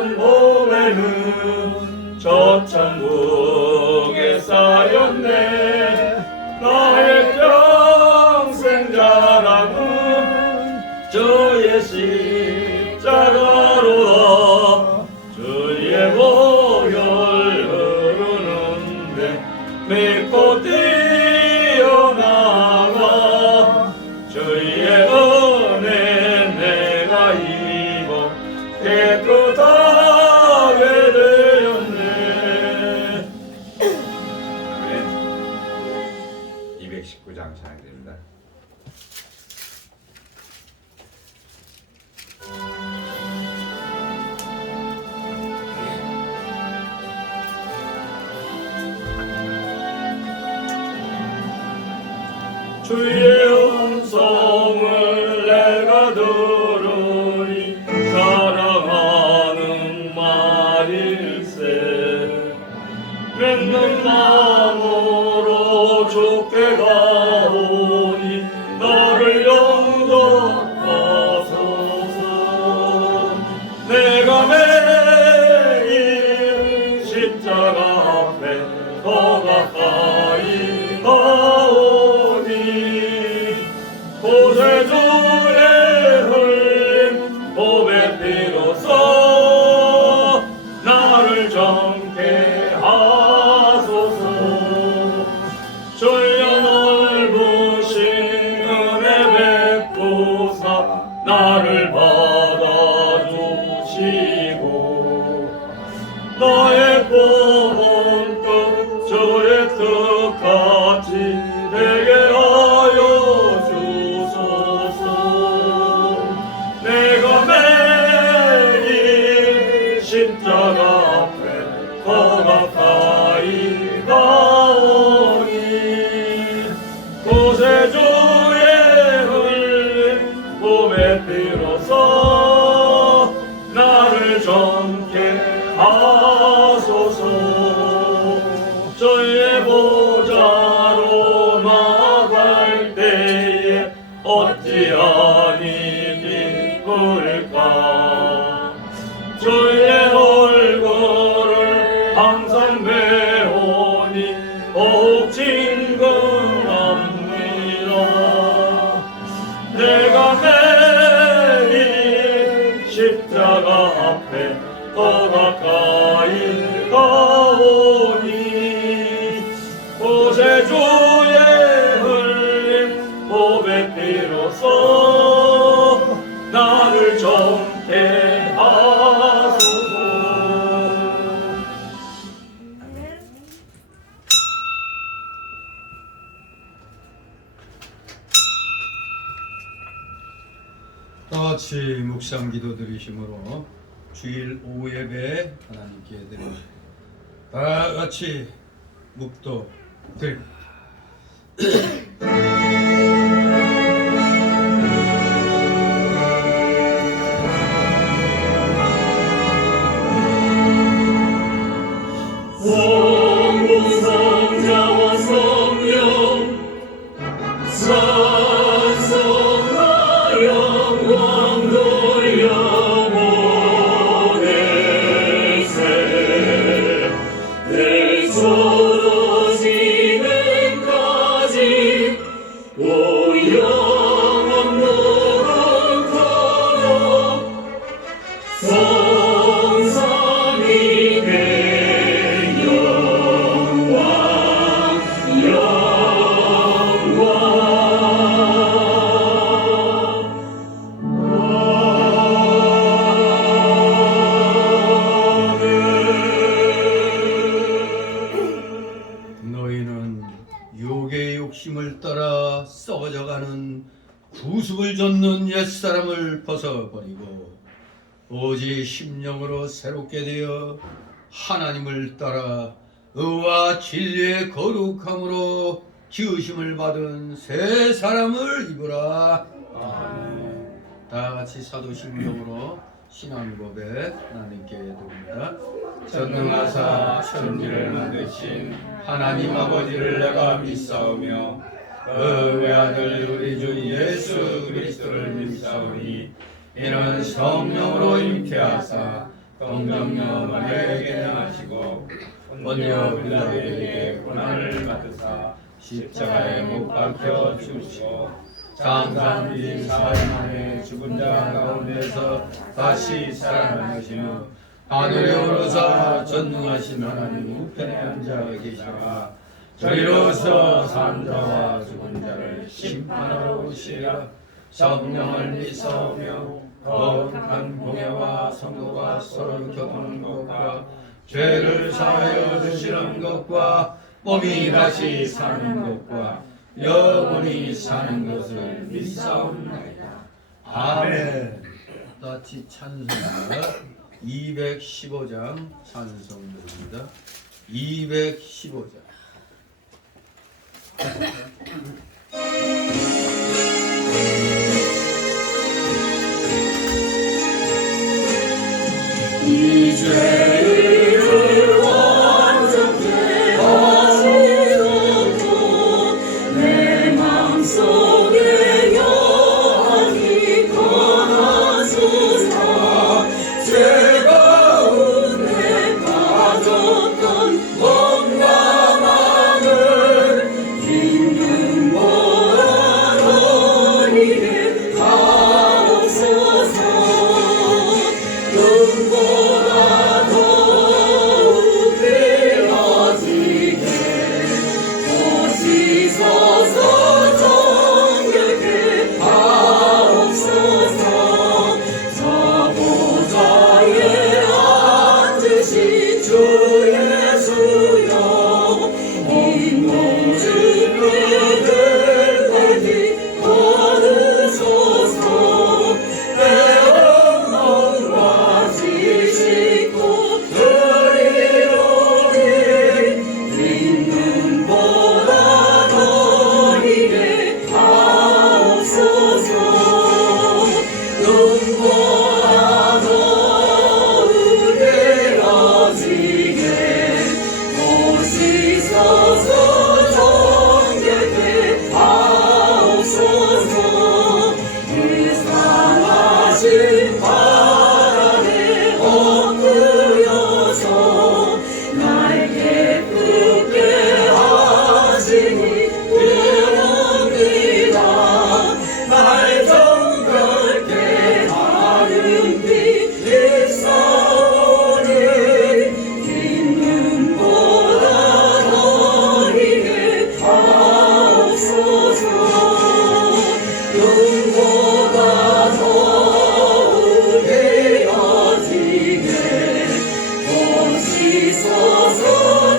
푸른 봄에는 저 천국에 쌓였네. 나의 평생 자랑은 주의 십자가로다. 주의 보혈 흐르는데 믿고 뛰어나가. 주의 은혜 내가 입어 깨끗하게 되었네. 아멘. 219장 찬양드립니다. 주의 음성을 내가 들으니 사랑하는 말일세. 믿는 마음으로 주께 가오니 나를 영접하소서. 내가 매일 십자가 앞에 더 가까이 가오니 구세주의 흘린 보배 피로써 나를 정케 하소서. 주여 넓으신 은혜 베푸사 나를 받아주시고 나의 꿈은 뜻 주의 뜻같이 되게 하여 주소서. 내가 매일 십자가 앞에 더 가까이 가오니 구세주의 흘린 봄의 피로써 나를 정케 하소서. 주의 보좌로 나아갈 때에 어찌하니 기쁠까. 주의 얼굴을 항상 배우니 더욱 진금합니다. 내가 매일 십자가 앞에 더 가까이 가오니 구세주의 흘린 보배 피로써 나를 정케 하소서. 다같이 묵상 기도 드리심으로 주일 오후 예배 하나님께 드립니다. 다같이 묵도 드립니다. 성부성자와 성령 찬송하여 영광 돌려보내세. 대처로 지금까지 오 영원 노릇하여 성삼이 되 영광 너희는 육의 욕심을 따라 썩어져가는 구습을 좇는 옛사람을 벗어버리고 오직 심령으로 새롭게 되어 하나님을 따라 의와 진리의 거룩함으로 지으심을 받은 새 사람을 입으라. 아멘. 다 같이 사도신경으로 신앙 고백 하나님께 드립니다. 전능하사 천지를 만드신 하나님 아버지를 내가 믿사오며 그 외아들 우리 주 예수 그리스도를 믿사오니 이는 성령으로 잉태하사 동정녀 마리아에게 행하시고 본녀 빌라도에게 고난을 받으사 십자가에 못 박혀 죽으시고 장사한 뒤 사흘 만에 죽은 자 가운데서 다시 살아나신 후 하늘에 오르사 전능하신 하나님 우편에 앉아 계시다가 저리로서 산 자와 죽은 자를 심판하러 오시리라. 성령을 믿사오며 거룩한 공예와 성도가 서로 교통하는 것과 죄를 사하여 주시는 것과 몸이 다시 사는 것과 영원히 사는 것을 믿사옵나이다. 아멘. 다시 찬송가 215장 찬송들입니다. 215장. 이제를 완전케 하시옵고 내 맘속에 영원히 거하소서. 죄 가운데 빠졌던 몸과 마음을 긴 눈보라 너희에 하옵소서. 눈보라 더욱 되어지게 보시소서. 정결케 하옵소서. 저 보좌에 앉으신 주 예수여 인도주께 들더니 거두소서. 내 엉망과 지식고 그리로니 빈 눈보라 너희에 하옵소서. 눈보라 더욱 되어지게 보시소서. 정결케 하옵소서. 그 상하신 발 아래 엎드려서 날 기쁘게 하시니 되옵니다. 날 정결케 하는 빛 있사오니 긴 눈보라 너희에 하옵소서. 눈보라 더욱 되어지게 보시소서.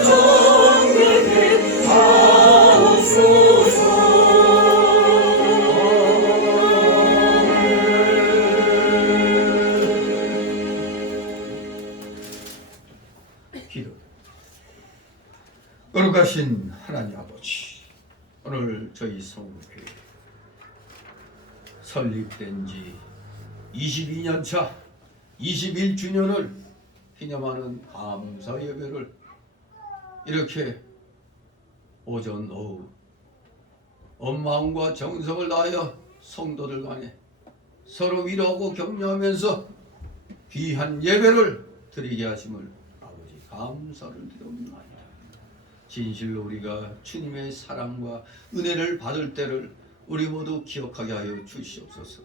정결케 하옵소서. 기도. 거룩하신 하나님 아버지, 오늘 저희 성교회 설립된 지 22년 차 21주년을 기념하는 감사 예배를 이렇게 오전 오후 온 마음과 정성을 다하여 성도들 간에 서로 위로하고 격려하면서 귀한 예배를 드리게 하심을 아버지 감사를 드립니다. 진실로 우리가 주님의 사랑과 은혜를 받을 때를 우리 모두 기억하게 하여 주시옵소서.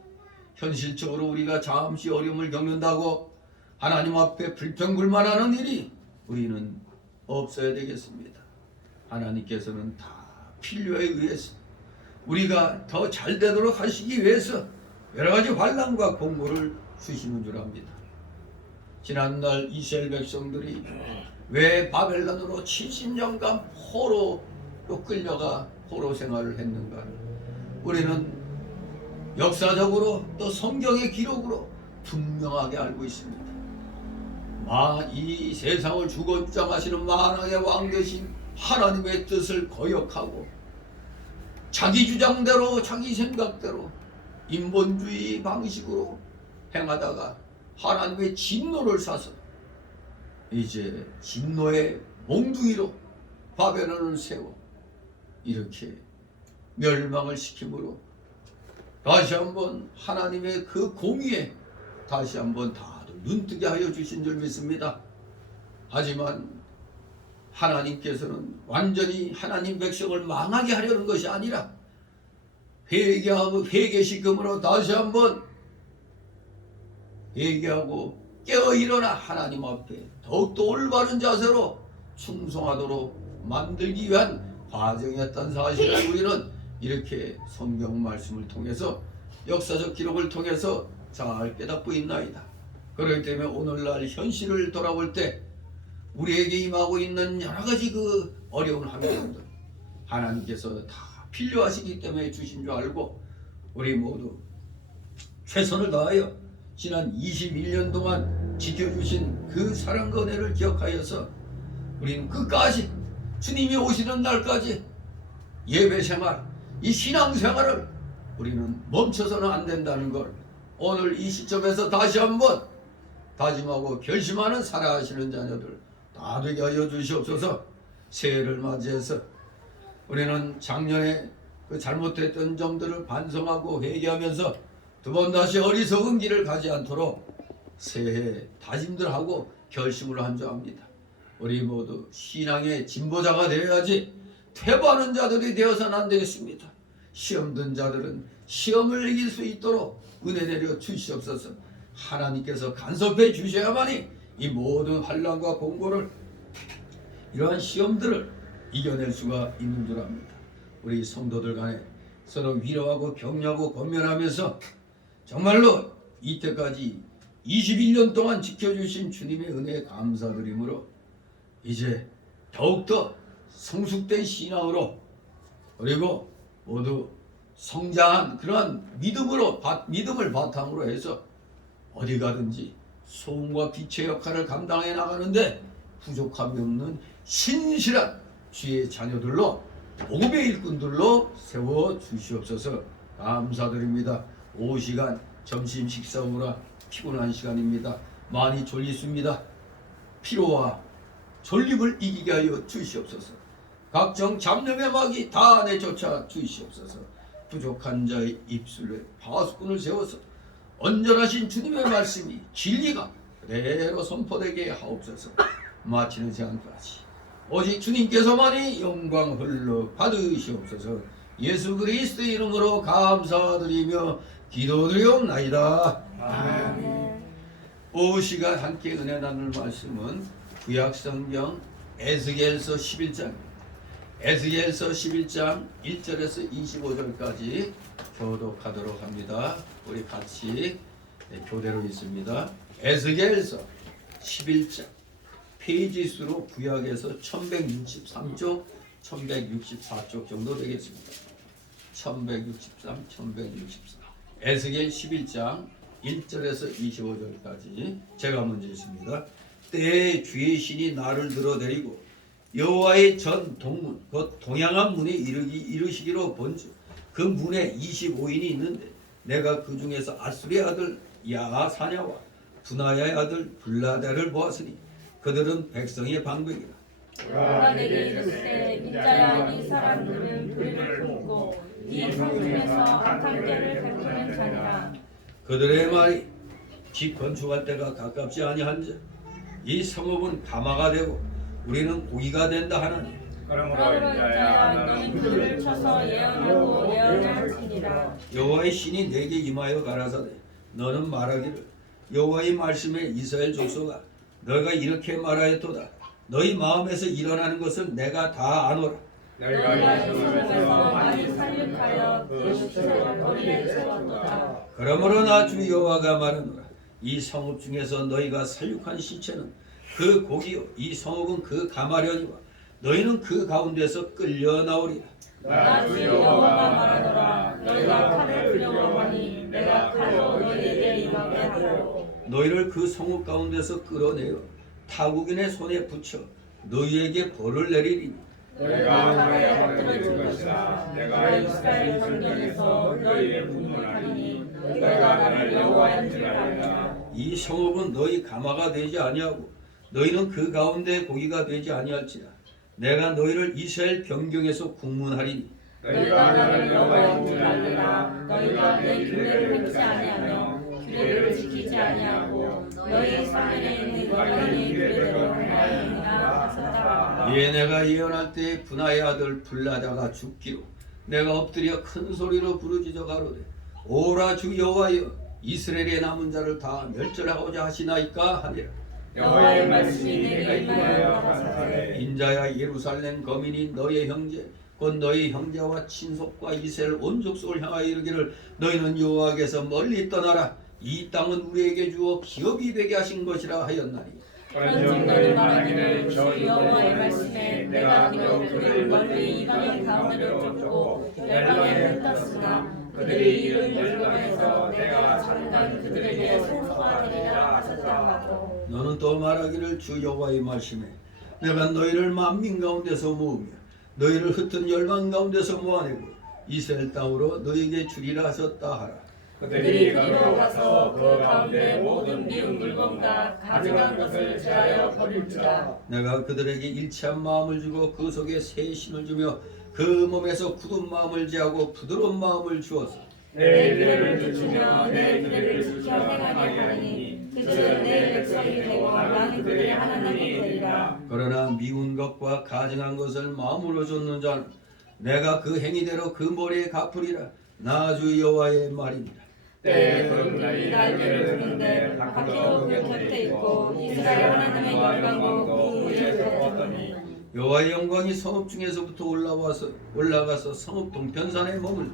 현실적으로 우리가 잠시 어려움을 겪는다고 하나님 앞에 불평불만하는 일이 우리는 없어야 되겠습니다. 하나님께서는 다 필요에 의해서 우리가 더 잘되도록 하시기 위해서 여러 가지 환난과 공고를 주시는 줄 압니다. 지난날 이스라엘 백성들이 왜 바벨론으로 70년간 포로로 끌려가 포로 생활을 했는가? 우리는 역사적으로 또 성경의 기록으로 분명하게 알고 있습니다. 이 세상을 주권주장하시는 만왕의 왕 되신 하나님의 뜻을 거역하고 자기 주장대로 자기 생각대로 인본주의 방식으로 행하다가 하나님의 진노를 사서 이제 진노의 몽둥이로 바벨론을 세워 이렇게 멸망을 시킴으로 다시 한번 하나님의 그 공의에 다시 한번 다들 눈뜨게 하여 주신 줄 믿습니다. 하지만 하나님께서는 완전히 하나님 백성을 망하게 하려는 것이 아니라 회개시금으로 다시 한번 회개하고 깨어 일어나 하나님 앞에 더욱더 올바른 자세로 충성하도록 만들기 위한 과정이었던 사실을 우리는 이렇게 성경 말씀을 통해서 역사적 기록을 통해서 잘 깨닫고 있나이다. 그렇기 때문에 오늘날 현실을 돌아볼 때 우리에게 임하고 있는 여러 가지 그 어려운 환경들 하나님께서 다 필요하시기 때문에 주신 줄 알고 우리 모두 최선을 다하여 지난 21년 동안 지켜주신 그 사랑과 은혜를 기억하여서 우리는 끝까지 주님이 오시는 날까지 예배생활, 이 신앙생활을 우리는 멈춰서는 안 된다는 걸 오늘 이 시점에서 다시 한번 다짐하고 결심하는 살아가시는 자녀들 다 되게 하여 주시옵소서. 새해를 맞이해서 우리는 작년에 그 잘못했던 점들을 반성하고 회개하면서 두 번 다시 어리석은 길을 가지 않도록 새해 다짐들 하고 결심을 한 줄 압니다. 우리 모두 신앙의 진보자가 되어야지 퇴보하는 자들이 되어서는 안 되겠습니다. 시험 든 자들은 시험을 이길 수 있도록 은혜 내려 주시옵소서. 하나님께서 간섭해 주셔야만이 이 모든 환난과 공고를 이러한 시험들을 이겨낼 수가 있는 줄 압니다. 우리 성도들 간에 서로 위로하고 격려하고 권면하면서 정말로 이때까지 21년 동안 지켜주신 주님의 은혜에 감사드리므로 이제 더욱더 성숙된 신앙으로 그리고 모두 성장한 그러한 믿음을 바탕으로 해서 어디 가든지 소음과 빛의 역할을 감당해 나가는데 부족함이 없는 신실한 주의 자녀들로 복음의 일꾼들로 세워 주시옵소서. 감사드립니다. 오후 시간 점심 식사 후라 피곤한 시간입니다. 많이 졸리습니다. 피로와 졸림을 이기게 하여 주시옵소서. 각종 잡념의 막이 다 내쫓아 주시옵소서. 부족한 자의 입술에 파수꾼을 세워서 온전하신 주님의 말씀이 진리가 그대로 선포되게 하옵소서. 마치는 시간까지 오직 주님께서만이 영광 흘러 받으시옵소서. 예수 그리스도의 이름으로 감사드리며 기도드리옵나이다. 아멘. 오후 시간 함께 은혜 나눌 말씀은 구약성경 에스겔서 11장입니다. 에스겔서 11장 1절에서 25절까지 교독하도록 합니다. 우리 같이 교대로 있습니다. 에스겔서 11장 페이지 수로 구약에서 1163쪽, 1164쪽 정도 되겠습니다. 1163, 1164. 에스겔 11장 1절에서 25절까지 제가 먼저 읽습니다. 때에 주의 신이 나를 들어내리고 여호와의 전 동문 곧 동양한 문에 이르시기로 본즉 그 문에 25인이 있는데 내가 그 중에서 아수리의 아들 야사냐와 분하야의 아들 블라다를 보았으니 그들은 백성의 방백이라. 그가 내게 이르시되 인자야 이 사람들은 불을 품고 이 성중에서 악한 꾀를 베푸는 자니라. 그들의 말이 집 건축할 때가 가깝지 아니한자 이 성읍은 가마가 되고 우리는 고기가 된다 하나니 그러므로 인자야 너는 그들을 쳐서 예언하고 예언할지니라. 여호와의 신이 내게 임하여 가라사대 너는 말하기를 여호와의 말씀에 이스라엘 족속아 너희가 이렇게 말하였도다. 너희 마음에서 일어나는 것을 내가 다 아노라. 너희가 이 성읍에서 많이 살육하여 그 시체를 거리에 채웠도다. 그러므로 나 주 여호와가 말하노라. 이 성읍 중에서 너희가 살육한 시체는 그 고기요 이 성읍은 그 가마려니와 너희는 그 가운데서 끌려 나오리라. 나 주 여호와가 말하노라. 너희가 칼을 두려워하니 내가 칼로 너희에게 임하게 하고 너희를 그 성읍 가운데서 끌어내어 타국인의 손에 붙여 너희에게 벌을 내리리니 너희가 칼에 엎드려질 것이라. 내가 이스라엘 성전에서 너희를 분노하리니 너희가 나를 여호와인 줄 알리라. 이 성읍은 너희 가마가 되지 아니하고 너희는 그 가운데 고기가 되지 아니할지라. 내가 너희를 이스라엘 변경에서 국문하리니 너희가 나를 여호와인 줄 알리라. 너희가 내 규례를 행치 아니하며 규례를 지키지 아니하고 너희 사면에 있는 너희 규례대로 행하였느니라 하셨다. 이에 내가 예언할 때 분하의 아들 불라다가 죽기로 내가 엎드려 큰 소리로 부르짖어 가로되 오라 주 여호와여 이스라엘의 남은 자를 다 멸절하고자 하시나이까 하니라. 여호와의 말씀이 내게 임하여 가사대 인자야 예루살렘 거민이 너의 형제 곧 너희 형제와 친속과 이스라엘 온 족속을 향하여 이르기를 너희는 여호와께서 멀리 떠나라 이 땅은 우리에게 주어 기업이 되게 하신 것이라 하였나니. 그런즉 너는 말하기를 주 여호와의 말씀에 내가 비록 그를 멀리 이방인 가운데로 쫓고 열방에 흩었으나 그들이 이룬 열방에서 내가 잠깐 그들에게 송소가 되리라 하셨다 하고 너는 또 말하기를 주 여호와의 말씀에 내가 너희를 만민 가운데서 모으며 너희를 흩은 열방 가운데서 모아내고 이스라엘 땅으로 너희에게 주리라 하셨다 하라. 그들이 그리로 가서 그 가운데 모든 미운 물건과 가증한 것을 제하여 버릴지라. 내가 그들에게 일치한 마음을 주고 그 속에 새 신을 주며 그 몸에서 굳은 마음을 제하고 부드러운 마음을 주어서 내 규례를 지키며 내 규례를 지켜 행하게 하리니 그들은 내 백성이 되고 나는 그들의 하나님이 되리라. 그러나 미운 것과 가증한 것을 마음으로 줬는 자는 내가 그 행위대로 그 머리에 갚으리라. 나 주 여호와의 말입니다. 때에 그들이 날개를 드는데 바퀴도 그 곁에 있고 이스라엘 하나님의 영광도 그 위에 섰더니 여호와의 영광이 성읍 중에서부터 올라가서 성읍 동편산에 머물러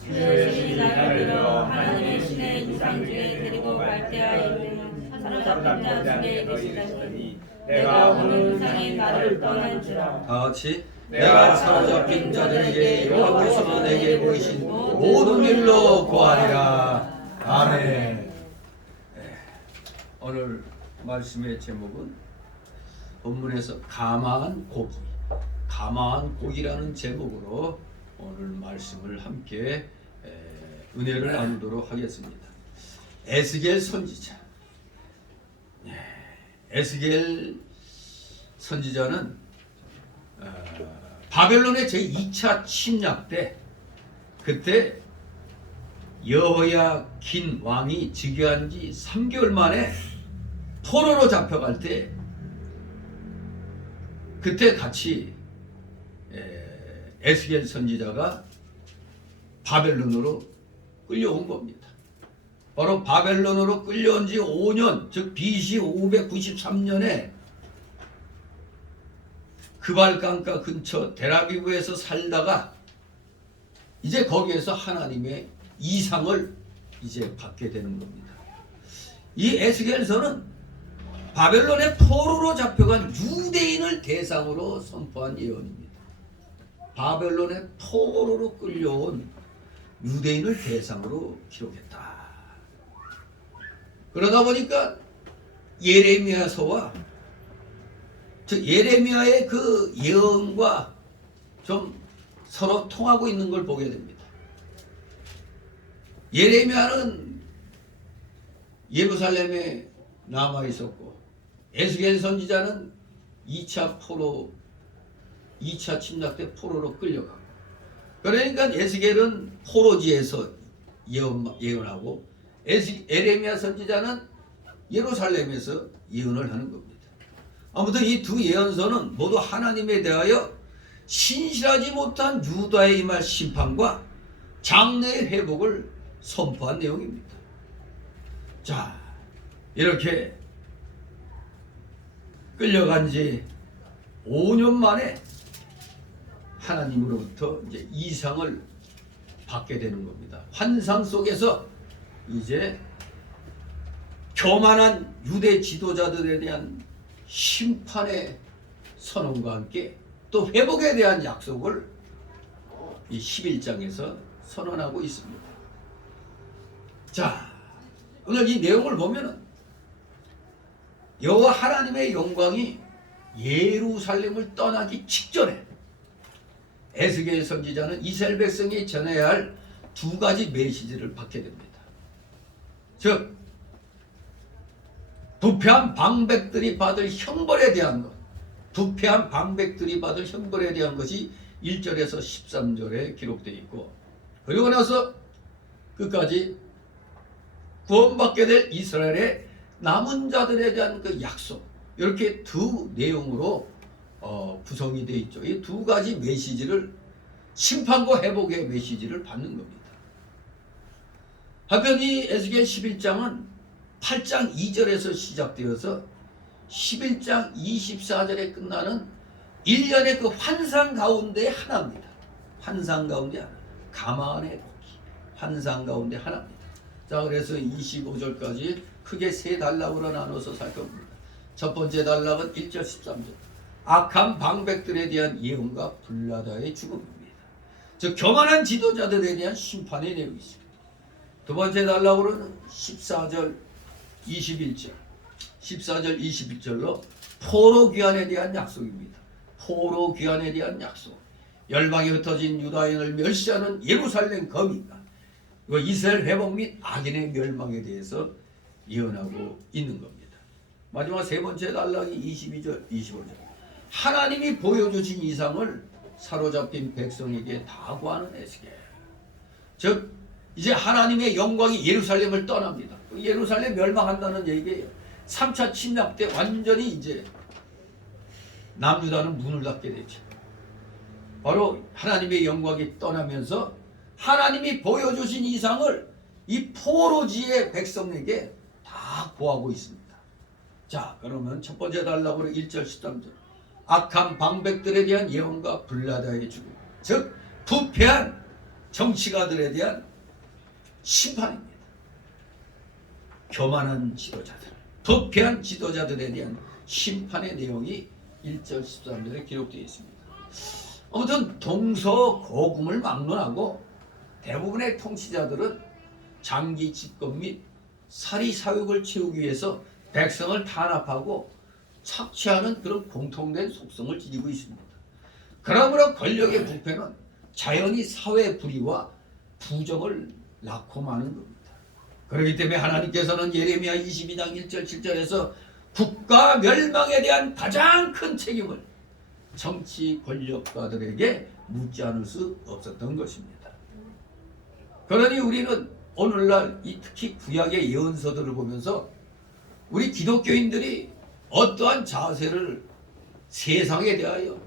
주의 신이 나를 들어 하나님의 신의 인상 중에 데리고 갈대하여 이르는 사로잡힌 자 중에 이르시더니 내가 오는 인상이 나를 떠난지라. 다 같이 내가 사로잡힌 자들에게 여호와께서 내게 보이신 모든 일로 고하리라. 아멘. 오늘 말씀의 제목은 본문에서 가마한 고기, 가마한 고기라는 제목으로 오늘 말씀을 함께 은혜를 나누도록 하겠습니다. 에스겔 선지자. 에스겔 선지자는 바벨론의 제2차 침략 때 그때 여호야긴 왕이 즉위한 지 3개월 만에 포로로 잡혀갈 때 그때 같이 에스겔 선지자가 바벨론으로 끌려온 겁니다. 바로 바벨론으로 끌려온 지 5년, 즉 BC 593년에 그발강가 근처 데라비브에서 살다가 이제 거기에서 하나님의 이상을 이제 받게 되는 겁니다. 이 에스겔서는 바벨론의 포로로 잡혀간 유대인을 대상으로 선포한 예언입니다. 바벨론의 포로로 끌려온 유대인을 대상으로 기록했다. 그러다 보니까 예레미야서와 즉 예레미야의 그 예언과 좀 서로 통하고 있는 걸 보게 됩니다. 예레미야는 예루살렘에 남아 있었고 에스겔 선지자는 2차 침략 때 포로로 끌려가고 그러니까 에스겔은 포로지에서 예언하고 예레미야 선지자는 예루살렘에서 예언을 하는 겁니다. 아무튼 이 두 예언서는 모두 하나님에 대하여 신실하지 못한 유다에 임할 심판과 장래의 회복을 선포한 내용입니다. 자, 이렇게 끌려간 지 5년 만에 하나님으로부터 이제 이상을 받게 되는 겁니다. 환상 속에서 이제 교만한 유대 지도자들에 대한 심판의 선언과 함께 또 회복에 대한 약속을 이 11장에서 선언하고 있습니다. 자, 오늘 이 내용을 보면은 여호와 하나님의 영광이 예루살렘을 떠나기 직전에 에스겔 선지자는 이스라엘 백성이 전해야 할 두 가지 메시지를 받게 됩니다. 즉 부패한 방백들이 받을 형벌에 대한 것, 부패한 방백들이 받을 형벌에 대한 것이 1절에서 13절에 기록되어 있고 그리고 나서 끝까지 구원받게 될 이스라엘의 남은 자들에 대한 그 약속, 이렇게 두 내용으로 구성이 되어 있죠. 이 두 가지 메시지를, 심판과 회복의 메시지를 받는 겁니다. 한편 이 에스겔 11장은 8장 2절에서 시작되어서 11장 24절에 끝나는 1년의 그 환상 가운데 하나입니다. 환상 가운데 하나. 가만의 복기. 환상 가운데 하나입니다. 자, 그래서 25절까지 크게 세 단락으로 나눠서 살펴봅니다. 첫 번째 단락은 1절 13절. 악한 방백들에 대한 예언과 블라다의 죽음입니다. 즉 교만한 지도자들에 대한 심판의 내용이 있습니다. 두 번째 단락으로는 14절 21절 14절 21절로 포로 귀환에 대한 약속입니다. 포로 귀환에 대한 약속. 열방에 흩어진 유다인을 멸시하는 예루살렘 거민과 이스라엘 회복 및 악인의 멸망에 대해서 예언하고 있는 겁니다. 마지막 세 번째 단락이 22절 25절. 하나님이 보여주신 이상을 사로잡힌 백성에게 다 구하는 에스겔. 즉 이제 하나님의 영광이 예루살렘을 떠납니다. 예루살렘 멸망한다는 얘기예요. 3차 침략 때 완전히 이제 남유다는 문을 닫게 되죠. 바로 하나님의 영광이 떠나면서 하나님이 보여주신 이상을 이 포로지의 백성에게 다 구하고 있습니다. 자, 그러면 첫 번째 단락으로 1절 13절. 악한 방백들에 대한 예언과 블라다의 죽음. 즉 부패한 정치가들에 대한 심판입니다. 교만한 지도자들, 부패한 지도자들에 대한 심판의 내용이 1절 13절에 기록되어 있습니다. 아무튼 동서고금을 막론하고 대부분의 통치자들은 장기 집권 및 사리 사욕을 채우기 위해서 백성을 탄압하고 착취하는 그런 공통된 속성을 지니고 있습니다. 그러므로 권력의 부패는 자연히 사회 불의와 부정을 낳고 마는 겁니다. 그렇기 때문에 하나님께서는 예레미야 22장 1절 7절에서 국가 멸망에 대한 가장 큰 책임을 정치 권력가들에게 묻지 않을 수 없었던 것입니다. 그러니 우리는 오늘날 이 특히 구약의 예언서들을 보면서 우리 기독교인들이 어떠한 자세를 세상에 대하여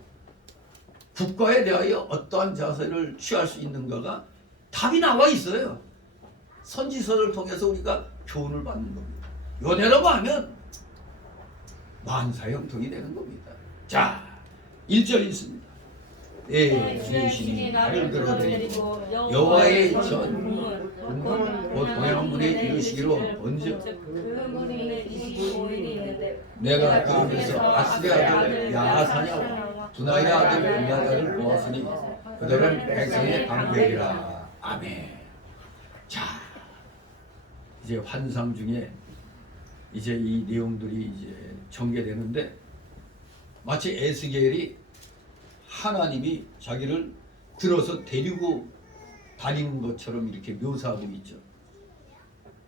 국가에 대하여 어떠한 자세를 취할 수 있는가가 답이 나와 있어요. 선지서를 통해서 우리가 교훈을 받는 겁니다. 요대로 하면 만사형통이 되는 겁니다. 자, 1절 있습니다. 예, 주신이 나를 들어드리고 여호와의 전 동양문에 이르시기로 언제 내가 그 앞에서 아스리 아들 야하사냐와 두나의 아들 빌라다를 보았으니 그들은 백성의 방백이라. 아멘. 자, 이제 환상 중에 이제 이 내용들이 이제 전개되는데 마치 에스겔이 하나님이 자기를 들어서 데리고 다니는 것처럼 이렇게 묘사하고 있죠.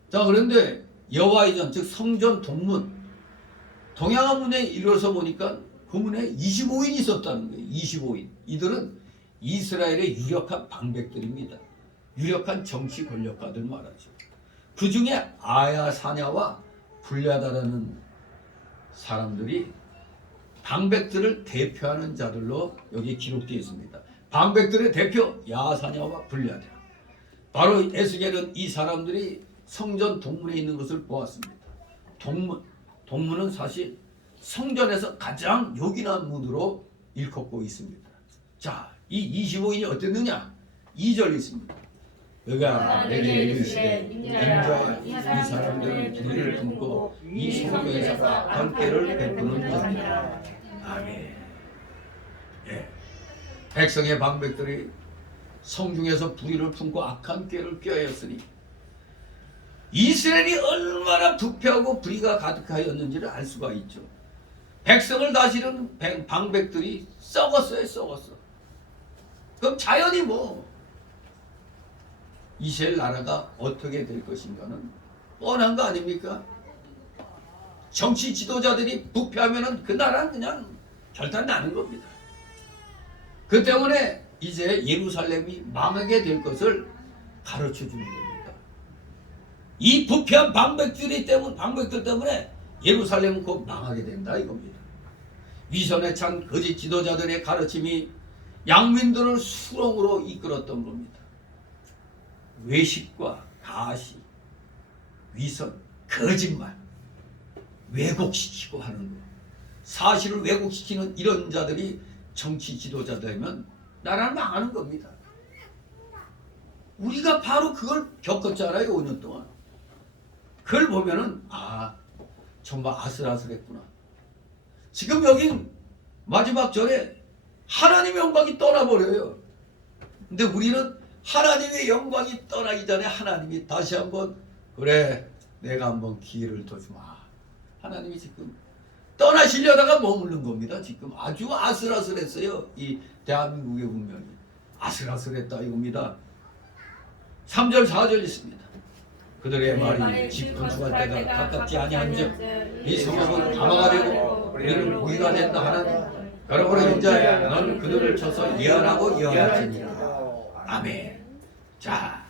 자, 그런데 여호와의 전, 즉 성전 동문, 동양문에 이르러서 보니까 그 문에 25인이 있었다는 거예요. 25인. 이들은 이스라엘의 유력한 방백들입니다. 유력한 정치 권력가들 말하죠. 그 중에 아야사냐와 블야다라는 사람들이 방백들을 대표하는 자들로 여기 기록되어 있습니다. 방백들의 대표 야사냐와 블야다. 바로 에스겔은 이 사람들이 성전 동문에 있는 것을 보았습니다. 동문은 사실 성전에서 가장 요긴한 문으로 일컫고 있습니다. 자, 이 25인이 어땠느냐? 2절 있습니다. 너가 내게 이르시되 인자야 이 사람들은 불의를 품고 이 성경에서 함께를 베푸는 자니라. 아멘. 예. 백성의 방백들이 성중에서 불의를 품고 악한 꾀를 꾀하였으니 이스라엘이 얼마나 부패하고 불의가 가득하였는지를 알 수가 있죠. 백성을 다스리는 방백들이 썩었어요. 썩었어. 그럼 자연히 이스라엘 나라가 어떻게 될 것인가는 뻔한 거 아닙니까? 정치 지도자들이 부패하면 그 나라는 그냥 결단 나는 겁니다. 그 때문에 이제 예루살렘이 망하게 될 것을 가르쳐 주는 겁니다. 이 부패한 방백들 때문에 예루살렘은 곧 망하게 된다 이겁니다. 위선에 찬 거짓 지도자들의 가르침이 양민들을 수렁으로 이끌었던 겁니다. 외식과 가시, 위선, 거짓말, 왜곡시키고 하는 것, 사실을 왜곡시키는 이런 자들이 정치 지도자되면 나라는 망하는 겁니다. 우리가 바로 그걸 겪었잖아요. 5년 동안. 그걸 보면은 정말 아슬아슬했구나. 지금 여긴 마지막 절에 하나님의 영광이 떠나버려요. 근데 우리는 하나님의 영광이 떠나기 전에 하나님이 다시 한번 그래 내가 한번 기회를 더 주마. 하나님이 지금 떠나시려다가 머무른 겁니다. 지금 아주 아슬아슬했어요. 이 대한민국의 운명이 아슬아슬했다 이겁니다. 3절 4절 있습니다. 그들의 말이 집 건축할 때가 가깝지 아니한즉 이 성읍은 가마가 되고 우리는 고기가 된다 하나니 그러므로 인자야 너는 그들을 쳐서 예언하고 예언할지니라. 아멘. 자,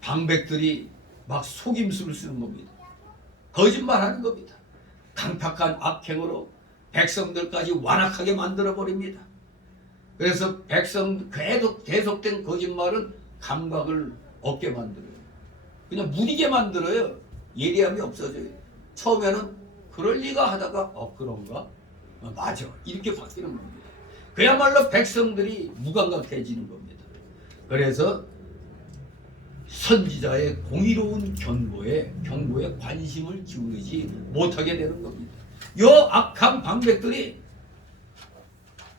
방백들이 막 속임수를 쓰는 겁니다. 거짓말하는 겁니다. 강팍한 악행으로 백성들까지 완악하게 만들어 버립니다. 그래서 백성 계속된 거짓말은 감각을 얻게 만들어요. 그냥 무디게 만들어요. 예리함이 없어져요. 처음에는 그럴 리가 하다가 그런가? 맞아. 이렇게 바뀌는 겁니다. 그야말로 백성들이 무감각해지는 겁니다. 그래서 선지자의 공의로운 경고에 관심을 기울이지 못하게 되는 겁니다. 요 악한 방백들이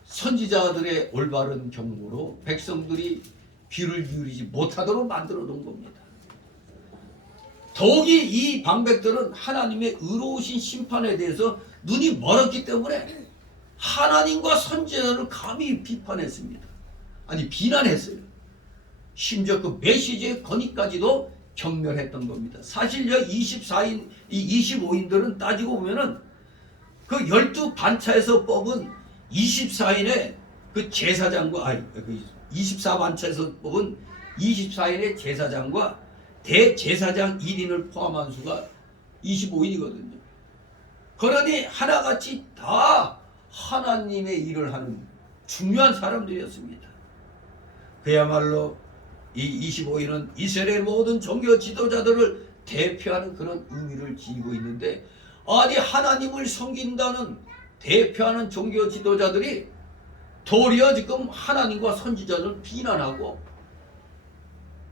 선지자들의 올바른 경고로 백성들이 귀를 기울이지 못하도록 만들어 놓은 겁니다. 더욱이 이 방백들은 하나님의 의로우신 심판에 대해서 눈이 멀었기 때문에 하나님과 선지자를 감히 비판했습니다. 아니 비난했어요. 심지어 그 메시지의 건의까지도 경멸했던 겁니다. 사실 25인들은 따지고 보면은 그 12반차에서 뽑은 24인의 그 제사장과 24반차에서 뽑은 24인의 제사장과 대제사장 1인을 포함한 수가 25인이거든요. 그러니 하나같이 다 하나님의 일을 하는 중요한 사람들이었습니다. 그야말로 이 25인은 이스라엘 모든 종교 지도자들을 대표하는 그런 의미를 지니고 있는데 아니 하나님을 섬긴다는 대표하는 종교 지도자들이 도리어 지금 하나님과 선지자를 비난하고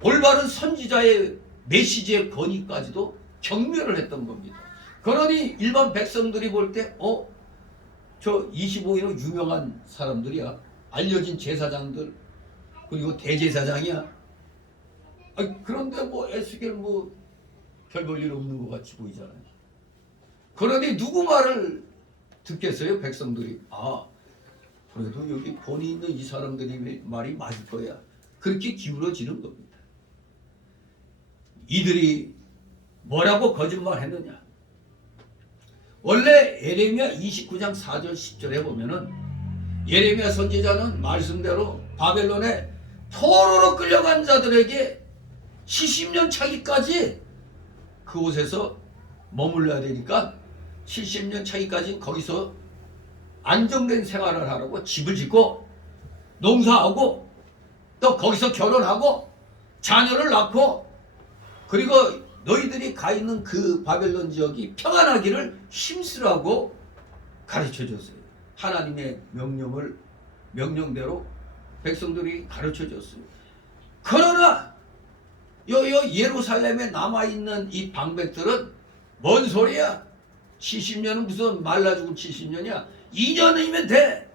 올바른 선지자의 메시지의 건의까지도 경멸을 했던 겁니다. 그러니 일반 백성들이 볼 때 저 25인은 유명한 사람들이야. 알려진 제사장들 그리고 대제사장이야. 그런데 에스겔 별 볼 일 없는 것 같이 보이잖아요. 그러니 누구 말을 듣겠어요? 백성들이 그래도 여기 권위 있는 이 사람들이 말이 맞을 거야. 그렇게 기울어지는 겁니다. 이들이 뭐라고 거짓말했느냐? 원래 예레미야 29장 4절 10절에 보면은 예레미야 선지자는 말씀대로 바벨론에 포로로 끌려간 자들에게 70년 차기까지 그곳에서 머물러야 되니까 70년 차기까지 거기서 안정된 생활을 하라고 집을 짓고 농사하고 또 거기서 결혼하고 자녀를 낳고 그리고 너희들이 가 있는 그 바벨론 지역이 평안하기를 힘쓰라고 가르쳐줬어요. 하나님의 명령대로 백성들이 가르쳐줬어요. 그러나 예루살렘에 남아있는 이 방백들은 뭔 소리야? 70년은 무슨 말라 죽은 70년이야. 2년이면 돼.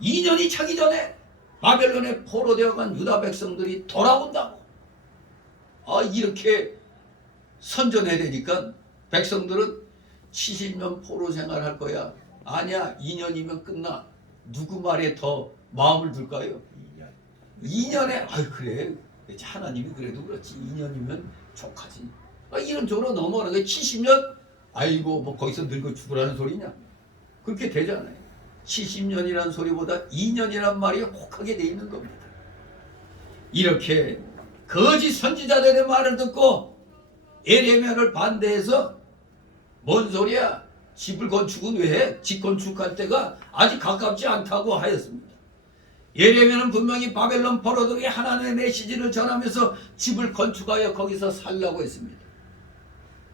2년이 차기 전에 바벨론에 포로되어간 유다 백성들이 돌아온다고. 이렇게 선전해야 되니까 백성들은 70년 포로 생활할 거야. 아니야 2년이면 끝나. 누구 말에 더 마음을 둘까요? 2년에 그래 하나님이 그래도 그렇지 2년이면 족하지. 이런저런 넘어가는 70년 거기서 늙어 죽으라는 소리냐? 그렇게 되잖아요. 70년이라는 소리보다 2년이란 말이 혹하게 돼 있는 겁니다. 이렇게 거짓 선지자들의 말을 듣고 예레미야를 반대해서 뭔 소리야? 집을 건축은 왜 해? 집 건축할 때가 아직 가깝지 않다고 하였습니다. 예레미야는 분명히 바벨론 포로들이 하나님의 메시지를 전하면서 집을 건축하여 거기서 살라고 했습니다.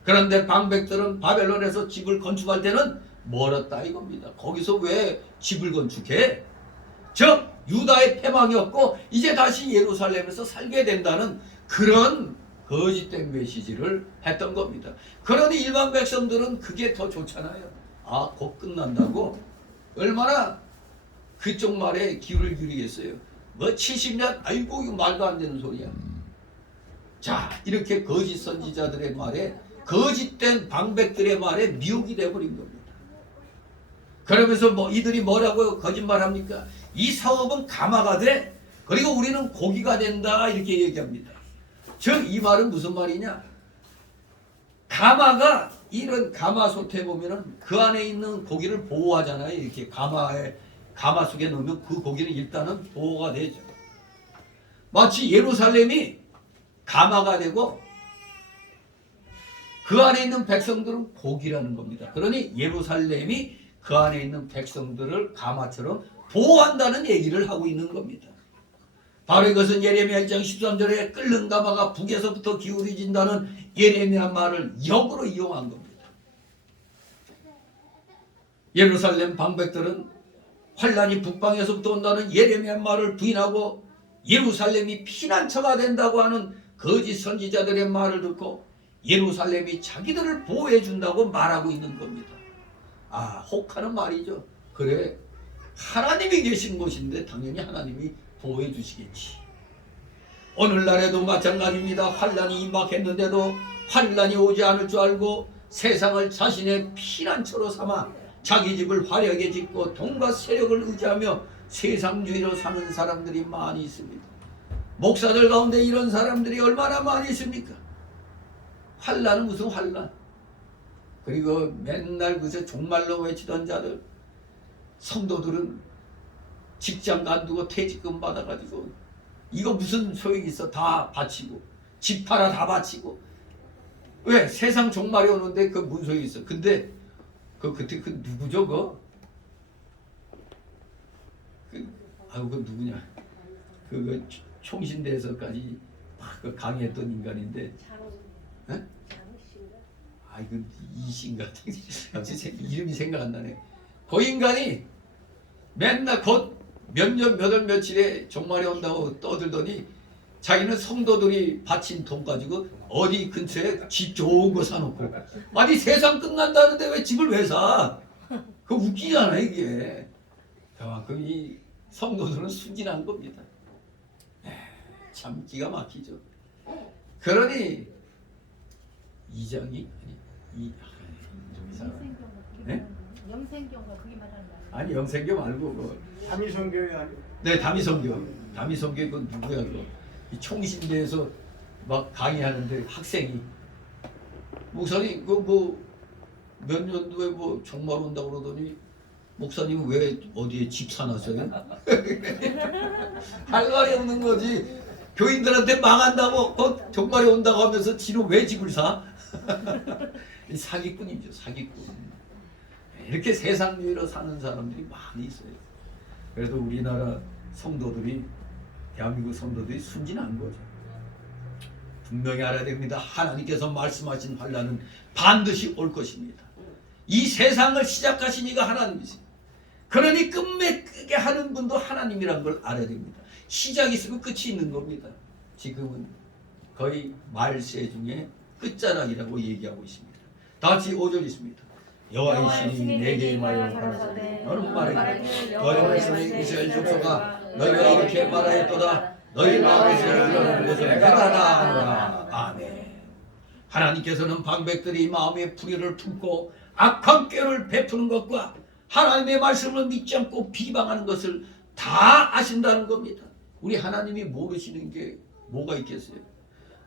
그런데 방백들은 바벨론에서 집을 건축할 때는 멀었다 이겁니다. 거기서 왜 집을 건축해? 즉 유다의 패망이 없고 이제 다시 예루살렘에서 살게 된다는 그런 거짓된 메시지를 했던 겁니다. 그러니 일반 백성들은 그게 더 좋잖아요. 아, 곧 끝난다고? 얼마나 그쪽 말에 귀를 기울이겠어요. 뭐 70년? 아이고 이거 말도 안 되는 소리야. 자, 이렇게 거짓 선지자들의 말에, 거짓된 방백들의 말에 미혹이 되어버린 겁니다. 그러면서 뭐 이들이 뭐라고 거짓말합니까? 이 사업은 가마가 돼. 그리고 우리는 고기가 된다. 이렇게 얘기합니다. 즉 이 말은 무슨 말이냐? 가마가, 이런 가마솥에 보면은 그 안에 있는 고기를 보호하잖아요. 이렇게 가마 속에 넣으면 그 고기는 일단은 보호가 되죠. 마치 예루살렘이 가마가 되고 그 안에 있는 백성들은 고기라는 겁니다. 그러니 예루살렘이 그 안에 있는 백성들을 가마처럼 보호한다는 얘기를 하고 있는 겁니다. 바로 이것은 예레미야 1장 13절에 끓는 가마가 북에서부터 기울어진다는 예레미야 말을 역으로 이용한 겁니다. 예루살렘 방백들은 환란이 북방에서부터 온다는 예레미야 말을 부인하고 예루살렘이 피난처가 된다고 하는 거짓 선지자들의 말을 듣고 예루살렘이 자기들을 보호해 준다고 말하고 있는 겁니다. 아, 혹하는 말이죠. 그래, 하나님이 계신 곳인데 당연히 하나님이 보호해 주시겠지. 오늘날에도 마찬가지입니다. 환란이 임박했는데도 환란이 오지 않을 줄 알고 세상을 자신의 피난처로 삼아 자기 집을 화려하게 짓고 돈과 세력을 의지하며 세상주의로 사는 사람들이 많이 있습니다. 목사들 가운데 이런 사람들이 얼마나 많이 있습니까? 환란은 무슨 환란? 그리고 맨날 그저 종말로 외치던 자들, 성도들은 직장 간두고 퇴직금 받아가지고 이거 무슨 소용이 있어? 다 바치고 집 팔아 다 바치고. 왜? 세상 종말이 오는데 그 무슨 소용이 있어? 근데 그때 그 누구죠? 아유 그 누구냐? 그 총신대에서까지 막 강의했던 인간인데. 에? 아 이거 이신가? 갑자기 이름이 생각 안 나네. 그 인간이 맨날 곧 몇 년 몇 월 며칠에 종말이 온다고 떠들더니 자기는 성도들이 바친 돈 가지고 어디 근처에 집 좋은 거 사놓고. 아니 세상 끝난다는데 왜 집을 왜 사? 그거 웃기잖아 이게. 그만큼 이 성도들은 순진한 겁니다. 참 기가 막히죠. 그러니 이장이 영생경과 그게 말하는 거야. 아니 영생교 말고 다미성교회 아니고. 네, 다미성교 그 누구야 그거? 이 총신대에서 막 강의하는데 학생이 목사님 그 뭐 몇 년도에 뭐 종말 온다고 그러더니 목사님 왜 어디에 집 사놨어요? 할 말이 없는 거지. 교인들한테 망한다고 종말이 온다고 하면서 지는 왜 집을 사? 사기꾼이죠, 사기꾼. 이렇게 세상주의로 사는 사람들이 많이 있어요. 그래도 우리나라 성도들이, 대한민국 성도들이 순진한 거죠. 분명히 알아야 됩니다. 하나님께서 말씀하신 환란은 반드시 올 것입니다. 이 세상을 시작하신 이가 하나님이세요. 그러니 끝맺게 하는 분도 하나님이란 걸 알아야 됩니다. 시작이 있으면 끝이 있는 겁니다. 지금은 거의 말세 중에 끝자락이라고 얘기하고 있습니다. 다 같이 5절 있습니다. 여호와의 신이 내게 임하여 가라사대 너는 말하기를 너의 말씀이 이스라엘 족속아 너희가 이렇게 말하였도다. 너희 마음에서 흘러나오는 것을 내가 다 아노라. 아멘. 하나님께서는 방백들이 마음에 불의를 품고 악한 꾀를 베푸는 것과 하나님의 말씀을 믿지 않고 비방하는 것을 다 아신다는 겁니다. 우리 하나님이 모르시는 게 뭐가 있겠어요?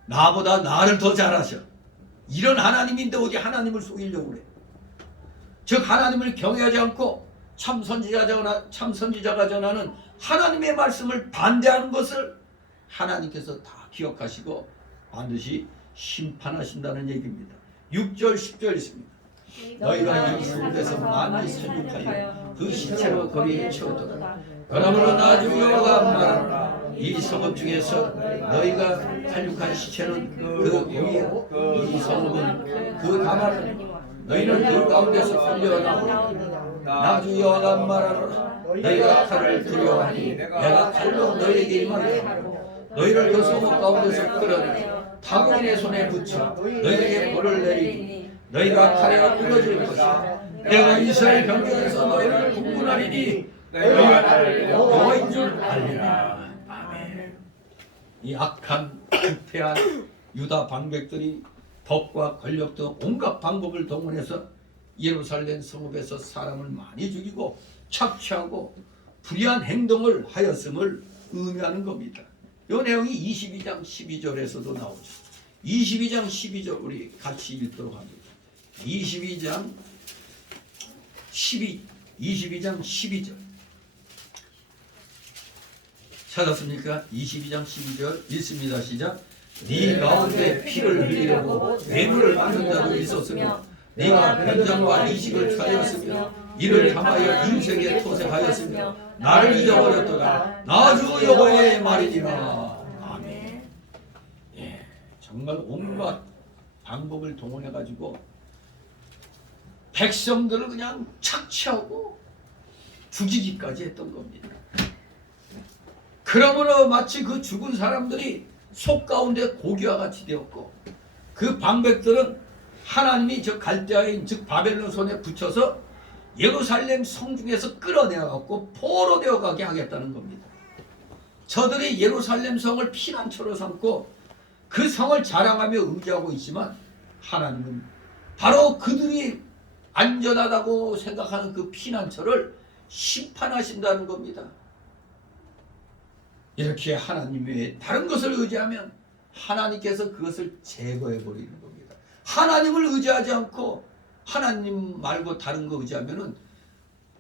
나보다 나를 더 잘 아셔. 이런 하나님인데 어디 하나님을 속이려고 그래? 즉 하나님을 경외하지 않고 참 선지자가 전하는 하나님의 말씀을 반대하는 것을 하나님께서 다 기억하시고 반드시 심판하신다는 얘기입니다. 6절 10절 있습니다. 너희가 이 성읍에서 많이 살육하여 그 시체로 거리에 치웠도다. 그러므로 나 주 여호와가 말하노라. 이 성읍 중에서 너희가 살육한 시체는 그 공이요 이 성읍은 그 가마라. 너희는 그 가운데서 끌려나오라. 나 주 여호와가 말하노라. 너희가 칼을 두려워하니 내가 칼로 너희에게 임하리라. 너희를 그 성읍 가운데서 끌어내 타국인의 손에 붙여 너희에게 벌을 내리니 너희가 칼에 끊어질 것이다. 내가 이스라엘 변경에서 너희를 분분하리니 너희가 나를 여호와인 줄 알리라. 아멘. 이 악한 부패한 유다 방백들이 법과 권력 등 온갖 방법을 동원해서 예루살렘 성읍에서 사람을 많이 죽이고 착취하고 불의한 행동을 하였음을 의미하는 겁니다. 이 내용이 22장 12절에서도 나오죠. 22장 12절 우리 같이 읽도록 합니다. 22장 12절 찾았습니까? 22장 12절 읽습니다. 시작. 네 가운데 피를 흘리려고 뇌물을 받는 자도 있었으며 네가 변장과 이식을 차렸으며 이를 담하여 인생에 토색하였으며 나를 잊어버렸도다. 나 주 여호와의 말이니라. 아멘. 예, 정말 온갖 방법을 동원해 가지고 백성들을 그냥 착취하고 죽이기까지 했던 겁니다. 그러므로 마치 그 죽은 사람들이 속 가운데 고기와 같이 되었고 그 방백들은 하나님이 저 갈대아인 즉 바벨론 손에 붙여서 예루살렘 성중에서 끌어내어갖고 포로되어 가게 하겠다는 겁니다. 저들이 예루살렘 성을 피난처로 삼고 그 성을 자랑하며 의지하고 있지만 하나님은 바로 그들이 안전하다고 생각하는 그 피난처를 심판하신다는 겁니다. 이렇게 하나님 외에 다른 것을 의지하면 하나님께서 그것을 제거해 버리는 겁니다. 하나님을 의지하지 않고 하나님 말고 다른 거 의지하면은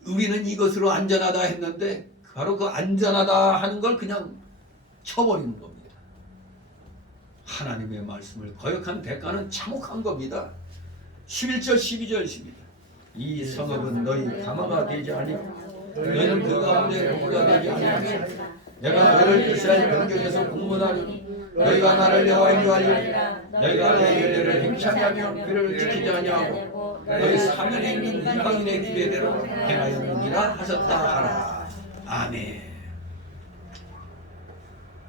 우리는 이것으로 안전하다 했는데 바로 그 안전하다 하는 걸 그냥 쳐버리는 겁니다. 하나님의 말씀을 거역한 대가는 참혹한 겁니다. 11절 12절 있습니다. 이 성읍은 너희 가마가 되지 아니하고 너희는 그 가운데 고가 되지 아니하고 내가 너희를 이스라엘 변경에서 공문하니 너희가 나를 여호와인 줄 알리라. 너희가 내 율례를 행차하며 그를 지키지 아니하고 너희 사면에 있는 이방인의 규례대로 행하였느니라 하셨다 하라. 아멘.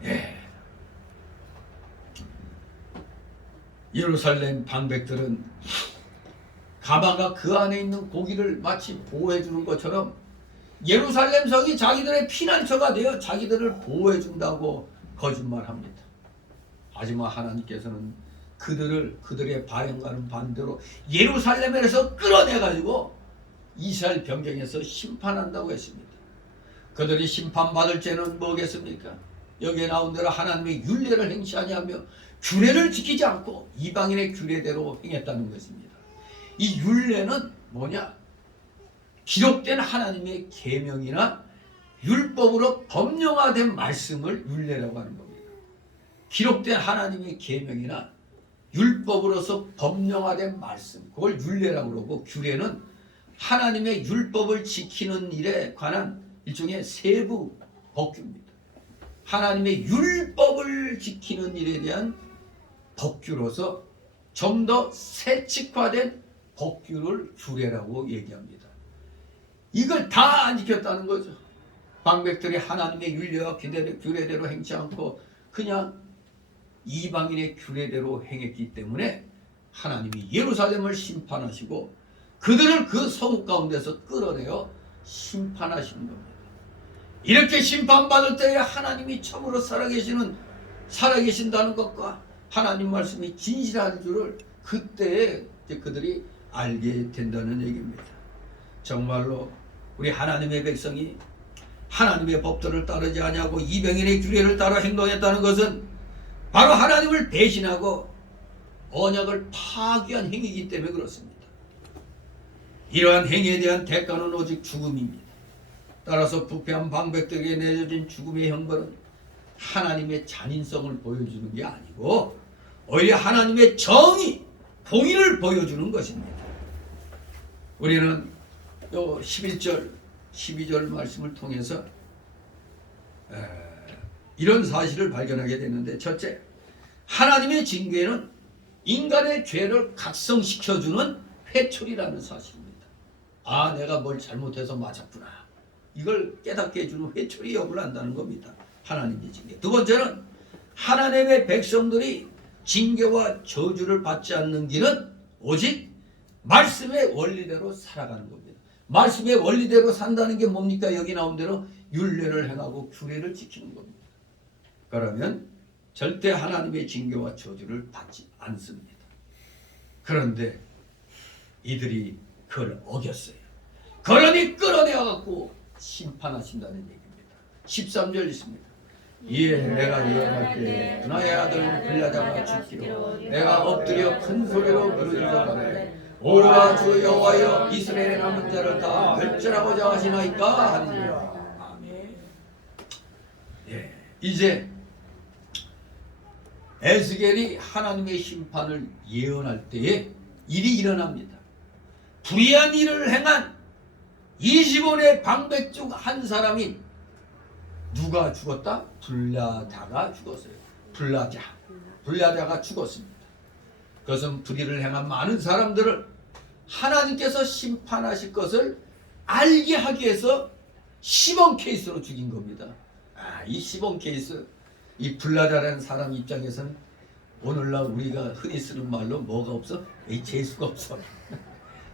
예. 예루살렘 방백들은 가마가 그 안에 있는 고기를 마치 보호해 주는 것처럼 예루살렘 성이 자기들의 피난처가 되어 자기들을 보호해 준다고 거짓말합니다. 하지만 하나님께서는 그들의 바램과는 반대로 예루살렘에서 끌어내가지고 이스라엘 변경에서 심판한다고 했습니다. 그들이 심판받을 죄는 뭐겠습니까? 여기에 나온 대로 하나님의 율례를 행시하냐며 규례를 지키지 않고 이방인의 규례대로 행했다는 것입니다. 이 율례는 뭐냐? 기록된 하나님의 계명이나 율법으로 법령화된 말씀을 율례라고 하는 겁니다. 기록된 하나님의 계명이나 율법으로서 법령화된 말씀, 그걸 율례라고 그러고 규례는 하나님의 율법을 지키는 일에 관한 일종의 세부 법규입니다. 하나님의 율법을 지키는 일에 대한 법규로서 좀 더 세칙화된 법규를 규례라고 얘기합니다. 이걸 다 안 지켰다는 거죠. 방백들이 하나님의 율례와 규례대로 행치 않고 그냥 이방인의 규례대로 행했기 때문에 하나님이 예루살렘을 심판하시고 그들을 그 성읍 가운데서 끌어내어 심판하시는 겁니다. 이렇게 심판받을 때에 하나님이 참으로 살아계신다는 것과 하나님 말씀이 진실한 줄을 그때에 그들이 알게 된다는 얘기입니다. 정말로 우리 하나님의 백성이 하나님의 법도를 따르지 아니하고 이방인의 규례를 따라 행동했다는 것은 바로 하나님을 배신하고 언약을 파기한 행위이기 때문에 그렇습니다. 이러한 행위에 대한 대가는 오직 죽음입니다. 따라서 부패한 방백들에게 내려진 죽음의 형벌은 하나님의 잔인성을 보여주는 게 아니고 오히려 하나님의 정의, 공의를 보여주는 것입니다. 우리는 요 11절, 12절 말씀을 통해서 이런 사실을 발견하게 되는데, 첫째, 하나님의 징계는 인간의 죄를 각성시켜주는 회초리라는 사실입니다. 아, 내가 뭘 잘못해서 맞았구나, 이걸 깨닫게 해주는 회초리 역할을 한다는 겁니다. 하나님의 징계. 두 번째는 하나님의 백성들이 징계와 저주를 받지 않는 길은 오직 말씀의 원리대로 살아가는 겁니다. 말씀의 원리대로 산다는 게 뭡니까? 여기 나온 대로 율례를 행하고 규례를 지키는 겁니다. 그러면 절대 하나님의 징계와 저주를 받지 않습니다. 그런데 이들이 그걸 어겼어요. 그러니 끌어내어 갖고 심판하신다는 얘기입니다. 13절 있습니다. 이에 내가 예언할 때 분하의 아들 빌라자가 죽기로 내가 엎드려 큰 소리로 부르짖어가되 오라 주 여호와여 이스라엘의 남은 자를 다 멸절하고자 하시나이까 하니라. 아멘. 예, 이제 에스겔이 하나님의 심판을 예언할 때에 일이 일어납니다. 불의한 일을 행한 20원의 방백 중 한 사람이 누가 죽었다? 불라다가 죽었어요. 불라다가 죽었습니다. 그것은 불의를 행한 많은 사람들을 하나님께서 심판하실 것을 알게 하기 위해서 시범 케이스로 죽인 겁니다. 이 시범 케이스, 이 불라다라는 사람 입장에서는 오늘날 우리가 흔히 쓰는 말로 뭐가 없어? 재수가 없어.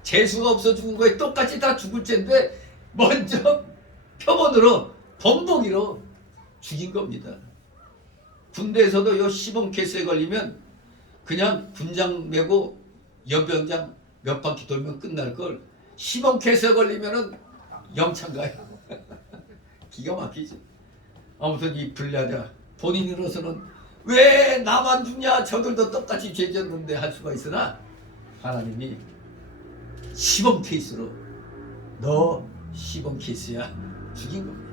재수가 없어 죽은 거에 똑같이 다 죽을 텐데 먼저 표본으로 본보기로 죽인 겁니다. 군대에서도 요 시범 케이스에 걸리면 그냥 군장 메고 연병장 몇 바퀴 돌면 끝날 걸 시범 케이스에 걸리면은 영창 가요. 기가 막히지. 아무튼 이 불라다 본인으로서는 왜 나만 죽냐, 저들도 똑같이 죄졌는데 할 수가 있으나 하나님이 시범 케이스로 너 시범 케이스야 죽인 겁니다.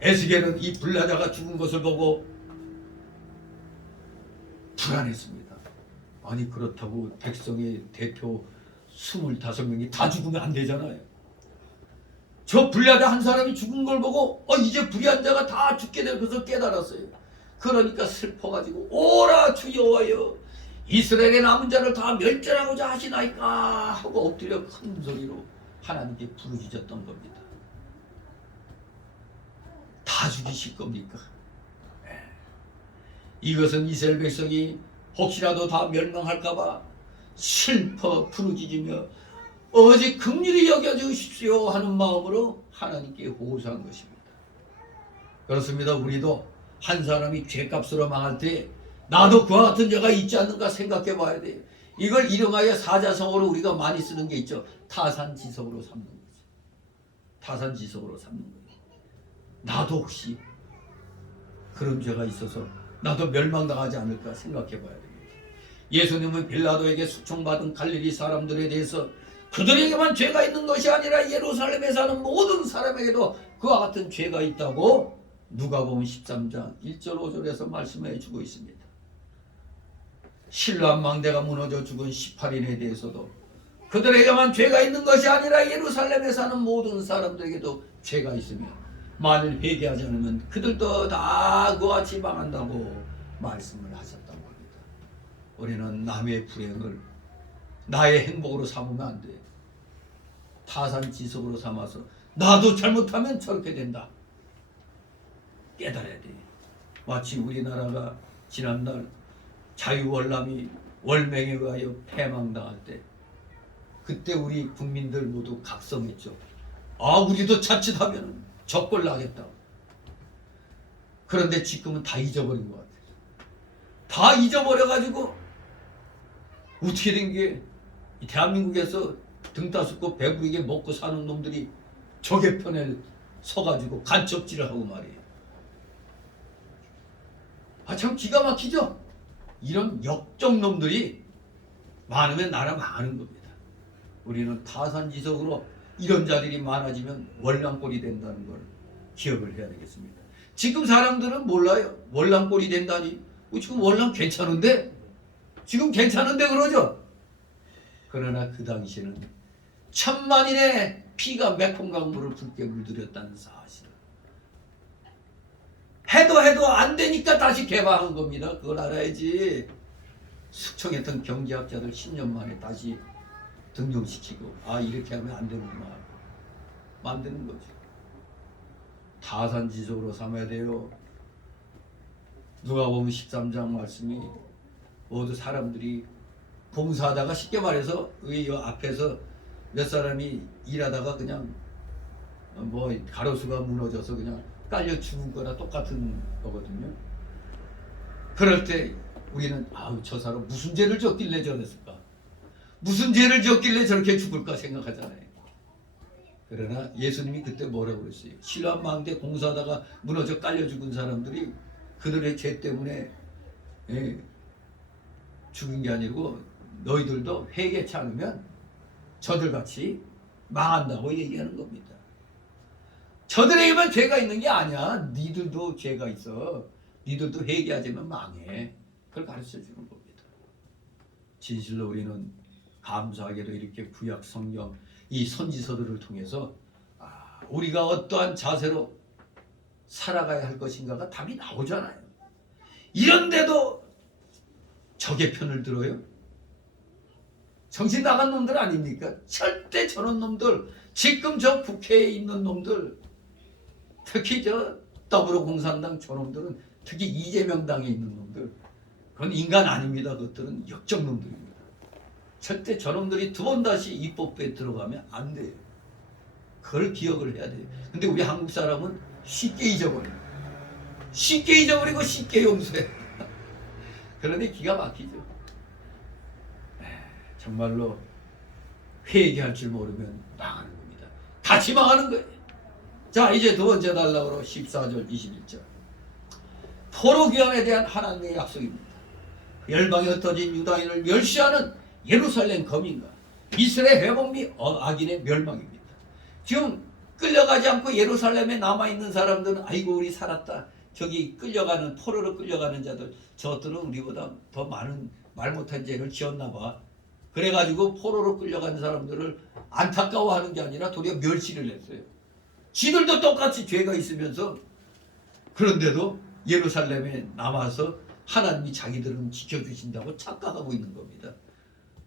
에스겔은 이 불라다가 죽은 것을 보고 불안했습니다. 아니 그렇다고 백성의 대표 25명이 다 죽으면 안 되잖아요. 저 불라다 한 사람이 죽은 걸 보고 이제 불의한 자가 다 죽게 될 것을 깨달았어요. 그러니까 슬퍼가지고 오라 주 여호와여 이스라엘의 남은 자를 다 멸절하고자 하시나이까 하고 엎드려 큰 소리로 하나님께 부르짖었던 겁니다. 다 죽이실 겁니까? 이것은 이스라엘 백성이 혹시라도 다 멸망할까봐 슬퍼 부르짖으며 오직 긍휼히 여겨주십시오 하는 마음으로 하나님께 호소한 것입니다. 그렇습니다. 우리도 한 사람이 죄값으로 망할 때 나도 그와 같은 죄가 있지 않는가 생각해 봐야 돼요. 이걸 이름하여 사자성어로 우리가 많이 쓰는 게 있죠. 타산지석으로 삼는 거죠. 타산지석으로 삼는 거예요. 나도 혹시 그런 죄가 있어서 나도 멸망당하지 않을까 생각해 봐야 됩니다. 예수님은 빌라도에게 숙청받은 갈릴리 사람들에 대해서 그들에게만 죄가 있는 것이 아니라 예루살렘에 사는 모든 사람에게도 그와 같은 죄가 있다고 누가복음 13장 1절 5절에서 말씀해 주고 있습니다. 실로암 망대가 무너져 죽은 18인에 대해서도 그들에게만 죄가 있는 것이 아니라 예루살렘에 사는 모든 사람들에게도 죄가 있으며 만일 회개하지 않으면 그들도 다 그와 같이 망한다고 말씀을 하셨던 겁니다. 우리는 남의 불행을 나의 행복으로 삼으면 안 돼. 타산지석으로 삼아서 나도 잘못하면 저렇게 된다 깨달아야 돼. 마치 우리나라가 지난날 자유월남이 월맹에 의하여 패망당할 때 그때 우리 국민들 모두 각성했죠. 우리도 자칫하면 적골 나겠다. 그런데 지금은 다 잊어버린 것 같아요. 다 잊어버려가지고 어떻게 된 게 대한민국에서 등 따숩고 배부르게 먹고 사는 놈들이 적의 편에 서가지고 간첩질을 하고 말이에요. 참 기가 막히죠? 이런 역적놈들이 많으면 나라 망하는 겁니다. 우리는 타산지석으로 이런 자들이 많아지면 월남골이 된다는 걸 기억을 해야 되겠습니다. 지금 사람들은 몰라요. 월남골이 된다니. 지금 월남 괜찮은데 지금 괜찮은데 그러죠? 그러나 그 당시에는 천만인의 피가 매콤강물을 붉게 물들였다는 사실. 해도 안 되니까 다시 개방한 겁니다. 그걸 알아야지. 숙청했던 경제학자들 10년 만에 다시 등용시키고 이렇게 하면 안 되는구나 만드는 거죠. 타산지석으로 삼아야 돼요. 누가 보면 13장 말씀이 모두 사람들이 봉사하다가 쉽게 말해서 이 앞에서 몇 사람이 일하다가 그냥 뭐 가로수가 무너져서 그냥 깔려 죽은 거나 똑같은 거거든요. 그럴 때 우리는 저 사람 무슨 죄를 졌길래 저랬을까? 무슨 죄를 지었길래 저렇게 죽을까 생각하잖아요. 그러나 예수님이 그때 뭐라고 그랬어요? 실로암 망대 공사하다가 무너져 깔려 죽은 사람들이 그들의 죄 때문에 죽은 게 아니고 너희들도 회개치 않으면 저들같이 망한다고 얘기하는 겁니다. 저들에게만 죄가 있는 게 아니야. 니들도 죄가 있어. 니들도 회개하지만 망해. 그걸 가르쳐주는 겁니다. 진실로 우리는 감사하게도 이렇게 구약 성경 이 선지서들을 통해서 우리가 어떠한 자세로 살아가야 할 것인가가 답이 나오잖아요. 이런데도 적의 편을 들어요? 정신 나간 놈들 아닙니까? 절대 저런 놈들, 지금 저 국회에 있는 놈들, 특히 저 더불어공산당 저놈들은, 특히 이재명당에 있는 놈들, 그건 인간 아닙니다. 그것들은 역적 놈들입니다. 절대 저놈들이 두 번 다시 입법부에 들어가면 안 돼요. 그걸 기억을 해야 돼요. 근데 우리 한국 사람은 쉽게 잊어버려요. 쉽게 잊어버리고 쉽게 용서해요. 그러니 기가 막히죠. 정말로 회개할 줄 모르면 망하는 겁니다. 같이 망하는 거예요. 자, 이제 두 번째 달락으로 14절 21절 포로귀환에 대한 하나님의 약속입니다. 열방에 흩어진 유다인을 멸시하는 예루살렘 거민과 이스라엘 회복 및 악인의 멸망입니다. 지금 끌려가지 않고 예루살렘에 남아있는 사람들은 아이고 우리 살았다. 저기 끌려가는 포로로 끌려가는 자들 저들은 우리보다 더 많은 말 못한 죄를 지었나 봐. 그래가지고 포로로 끌려간 사람들을 안타까워하는 게 아니라 도리어 멸시를 했어요. 지들도 똑같이 죄가 있으면서 그런데도 예루살렘에 남아서 하나님이 자기들은 지켜주신다고 착각하고 있는 겁니다.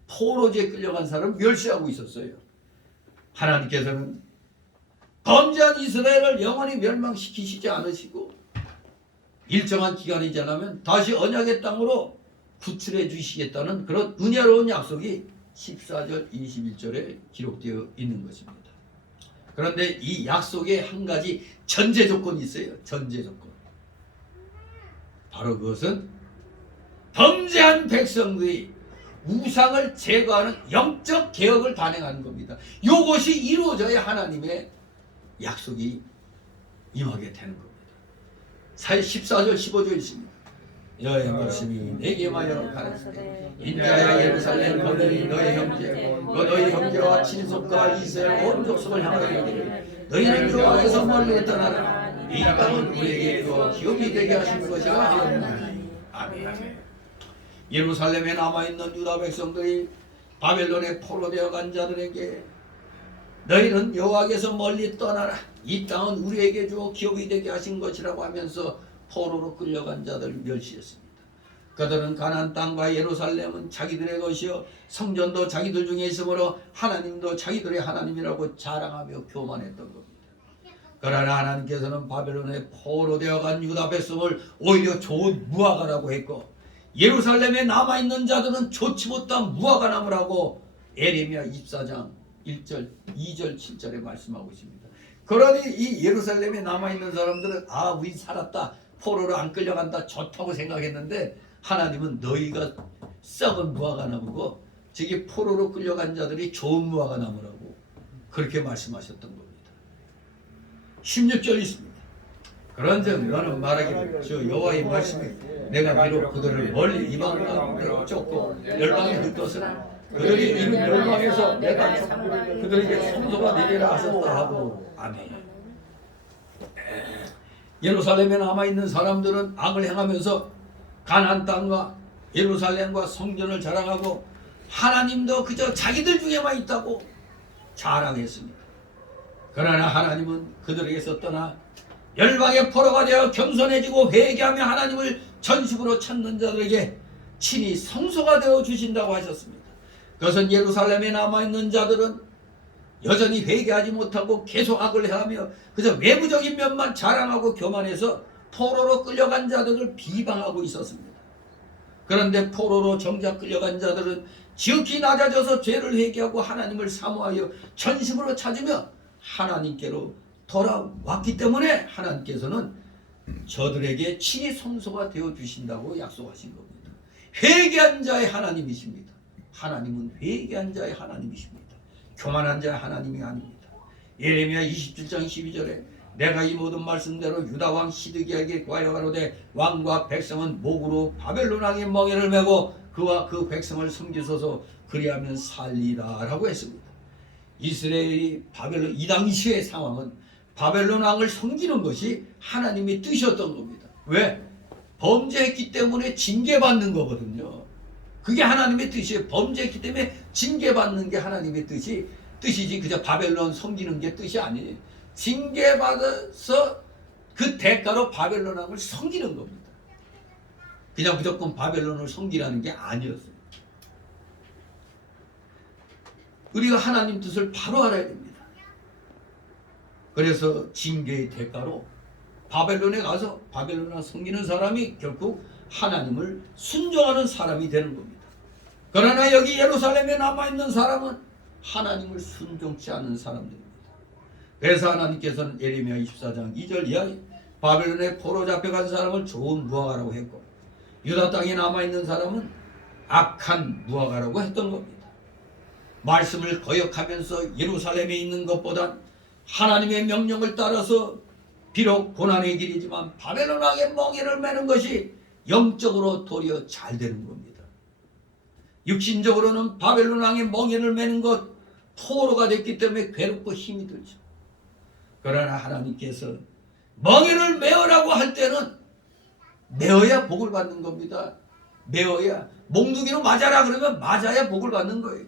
포로지에 끌려간 사람을 멸시하고 있었어요. 하나님께서는 범죄한 이스라엘을 영원히 멸망시키시지 않으시고 일정한 기간이 지나면 다시 언약의 땅으로 구출해 주시겠다는 그런 은혜로운 약속이 14절 21절에 기록되어 있는 것입니다. 그런데 이 약속에 한 가지 전제 조건이 있어요. 전제 조건. 바로 그것은 범죄한 백성들이 우상을 제거하는 영적 개혁을 단행하는 겁니다. 이것이 이루어져야 하나님의 약속이 임하게 되는 겁니다. 14절 15절 있습니다. 여호와의 말씀이 내게 말하여 가라사대 인자야 예루살렘 너희 너희 형제 너희 형제와 친속과 이스라엘 온 족속을 향하여 이르기를 너희는 여호와에서 멀리 떠나라 이 땅은 우리에게 주어 기업이 되게 하신 것이라 하였나니 아멘. 예루살렘에 남아있는 유다 백성들이 바벨론에 포로되어 간 자들에게 너희는 여호와께서 멀리 떠나라 이 땅은 우리에게 주어 기업이 되게 하신 것이라고 하면서 포로로 끌려간 자들을 멸시했습니다. 그들은 가나안 땅과 예루살렘은 자기들의 것이요 성전도 자기들 중에 있으므로 하나님도 자기들의 하나님이라고 자랑하며 교만했던 겁니다. 그러나 하나님께서는 바벨론에 포로되어 간 유다 백성을 오히려 좋은 무화과라고 했고 예루살렘에 남아있는 자들은 좋지 못한 무화과 나무라고 에레미야 24장 1절 2절 7절에 말씀하고 있습니다. 그러니 이 예루살렘에 남아있는 사람들은 우리 살았다 포로로 안 끌려간다 좋다고 생각했는데 하나님은 너희가 썩은 무화과 나무고 저기 포로로 끌려간 자들이 좋은 무화과 나무라고 그렇게 말씀하셨던 겁니다. 16절 있습니다. 그런즉 너는 말하기를 저 여호와의 말씀이 내가 비록 그들을 멀리 이방 가운데 쫓고 열방에 흩었으나 그들이 이룬 열방에서 내가 그들에게 성소가 되리라 하셨다 하고 아멘. 예루살렘에 남아있는 사람들은 악을 행하면서 가나안 땅과 예루살렘과 성전을 자랑하고 하나님도 그저 자기들 중에만 있다고 자랑했습니다. 그러나 하나님은 그들에게서 떠나 열방의 포로가 되어 겸손해지고 회개하며 하나님을 전심으로 찾는 자들에게 친히 성소가 되어 주신다고 하셨습니다. 그것은 예루살렘에 남아있는 자들은 여전히 회개하지 못하고 계속 악을 해하며 그저 외부적인 면만 자랑하고 교만해서 포로로 끌려간 자들을 비방하고 있었습니다. 그런데 포로로 정작 끌려간 자들은 지극히 낮아져서 죄를 회개하고 하나님을 사모하여 전심으로 찾으며 하나님께로 돌아왔기 때문에 하나님께서는 저들에게 친히 성소가 되어 주신다고 약속하신 겁니다. 회개한 자의 하나님이십니다. 하나님은 회개한 자의 하나님이십니다. 교만한 자의 하나님이 아닙니다. 예레미야 27장 12절에 내가 이 모든 말씀대로 유다 왕 시드기야에게 구하여 가로되 왕과 백성은 목으로 바벨론 왕의 멍에를 메고 그와 그 백성을 섬기소서 그리하면 살리라 라고 했습니다. 이스라엘이 바벨론 이 당시의 상황은 바벨론 왕을 섬기는 것이 하나님의 뜻이었던 겁니다. 왜? 범죄했기 때문에 징계받는 거거든요. 그게 하나님의 뜻이에요. 범죄했기 때문에 징계받는 게 하나님의 뜻이지 그저 바벨론 섬기는 게 뜻이 아니에요. 징계받아서 그 대가로 바벨론 왕을 섬기는 겁니다. 그냥 무조건 바벨론을 섬기라는 게 아니었어요. 우리가 하나님 뜻을 바로 알아야 됩니다. 그래서 징계의 대가로 바벨론에 가서 바벨론을 섬기는 사람이 결국 하나님을 순종하는 사람이 되는 겁니다. 그러나 여기 예루살렘에 남아있는 사람은 하나님을 순종치 않는 사람들입니다. 그래서 하나님께서는 예레미야 24장 2절 이하에 바벨론에 포로 잡혀간 사람을 좋은 무화과라고 했고 유다 땅에 남아있는 사람은 악한 무화과라고 했던 겁니다. 말씀을 거역하면서 예루살렘에 있는 것보단 하나님의 명령을 따라서 비록 고난의 길이지만 바벨론 왕의 멍에를 매는 것이 영적으로 도리어 잘 되는 겁니다. 육신적으로는 바벨론 왕의 멍에를 매는 것 포로가 됐기 때문에 괴롭고 힘이 들죠. 그러나 하나님께서 멍에를 메어라고 할 때는 메어야 복을 받는 겁니다. 메어야 몽둥이로 맞아라 그러면 맞아야 복을 받는 거예요.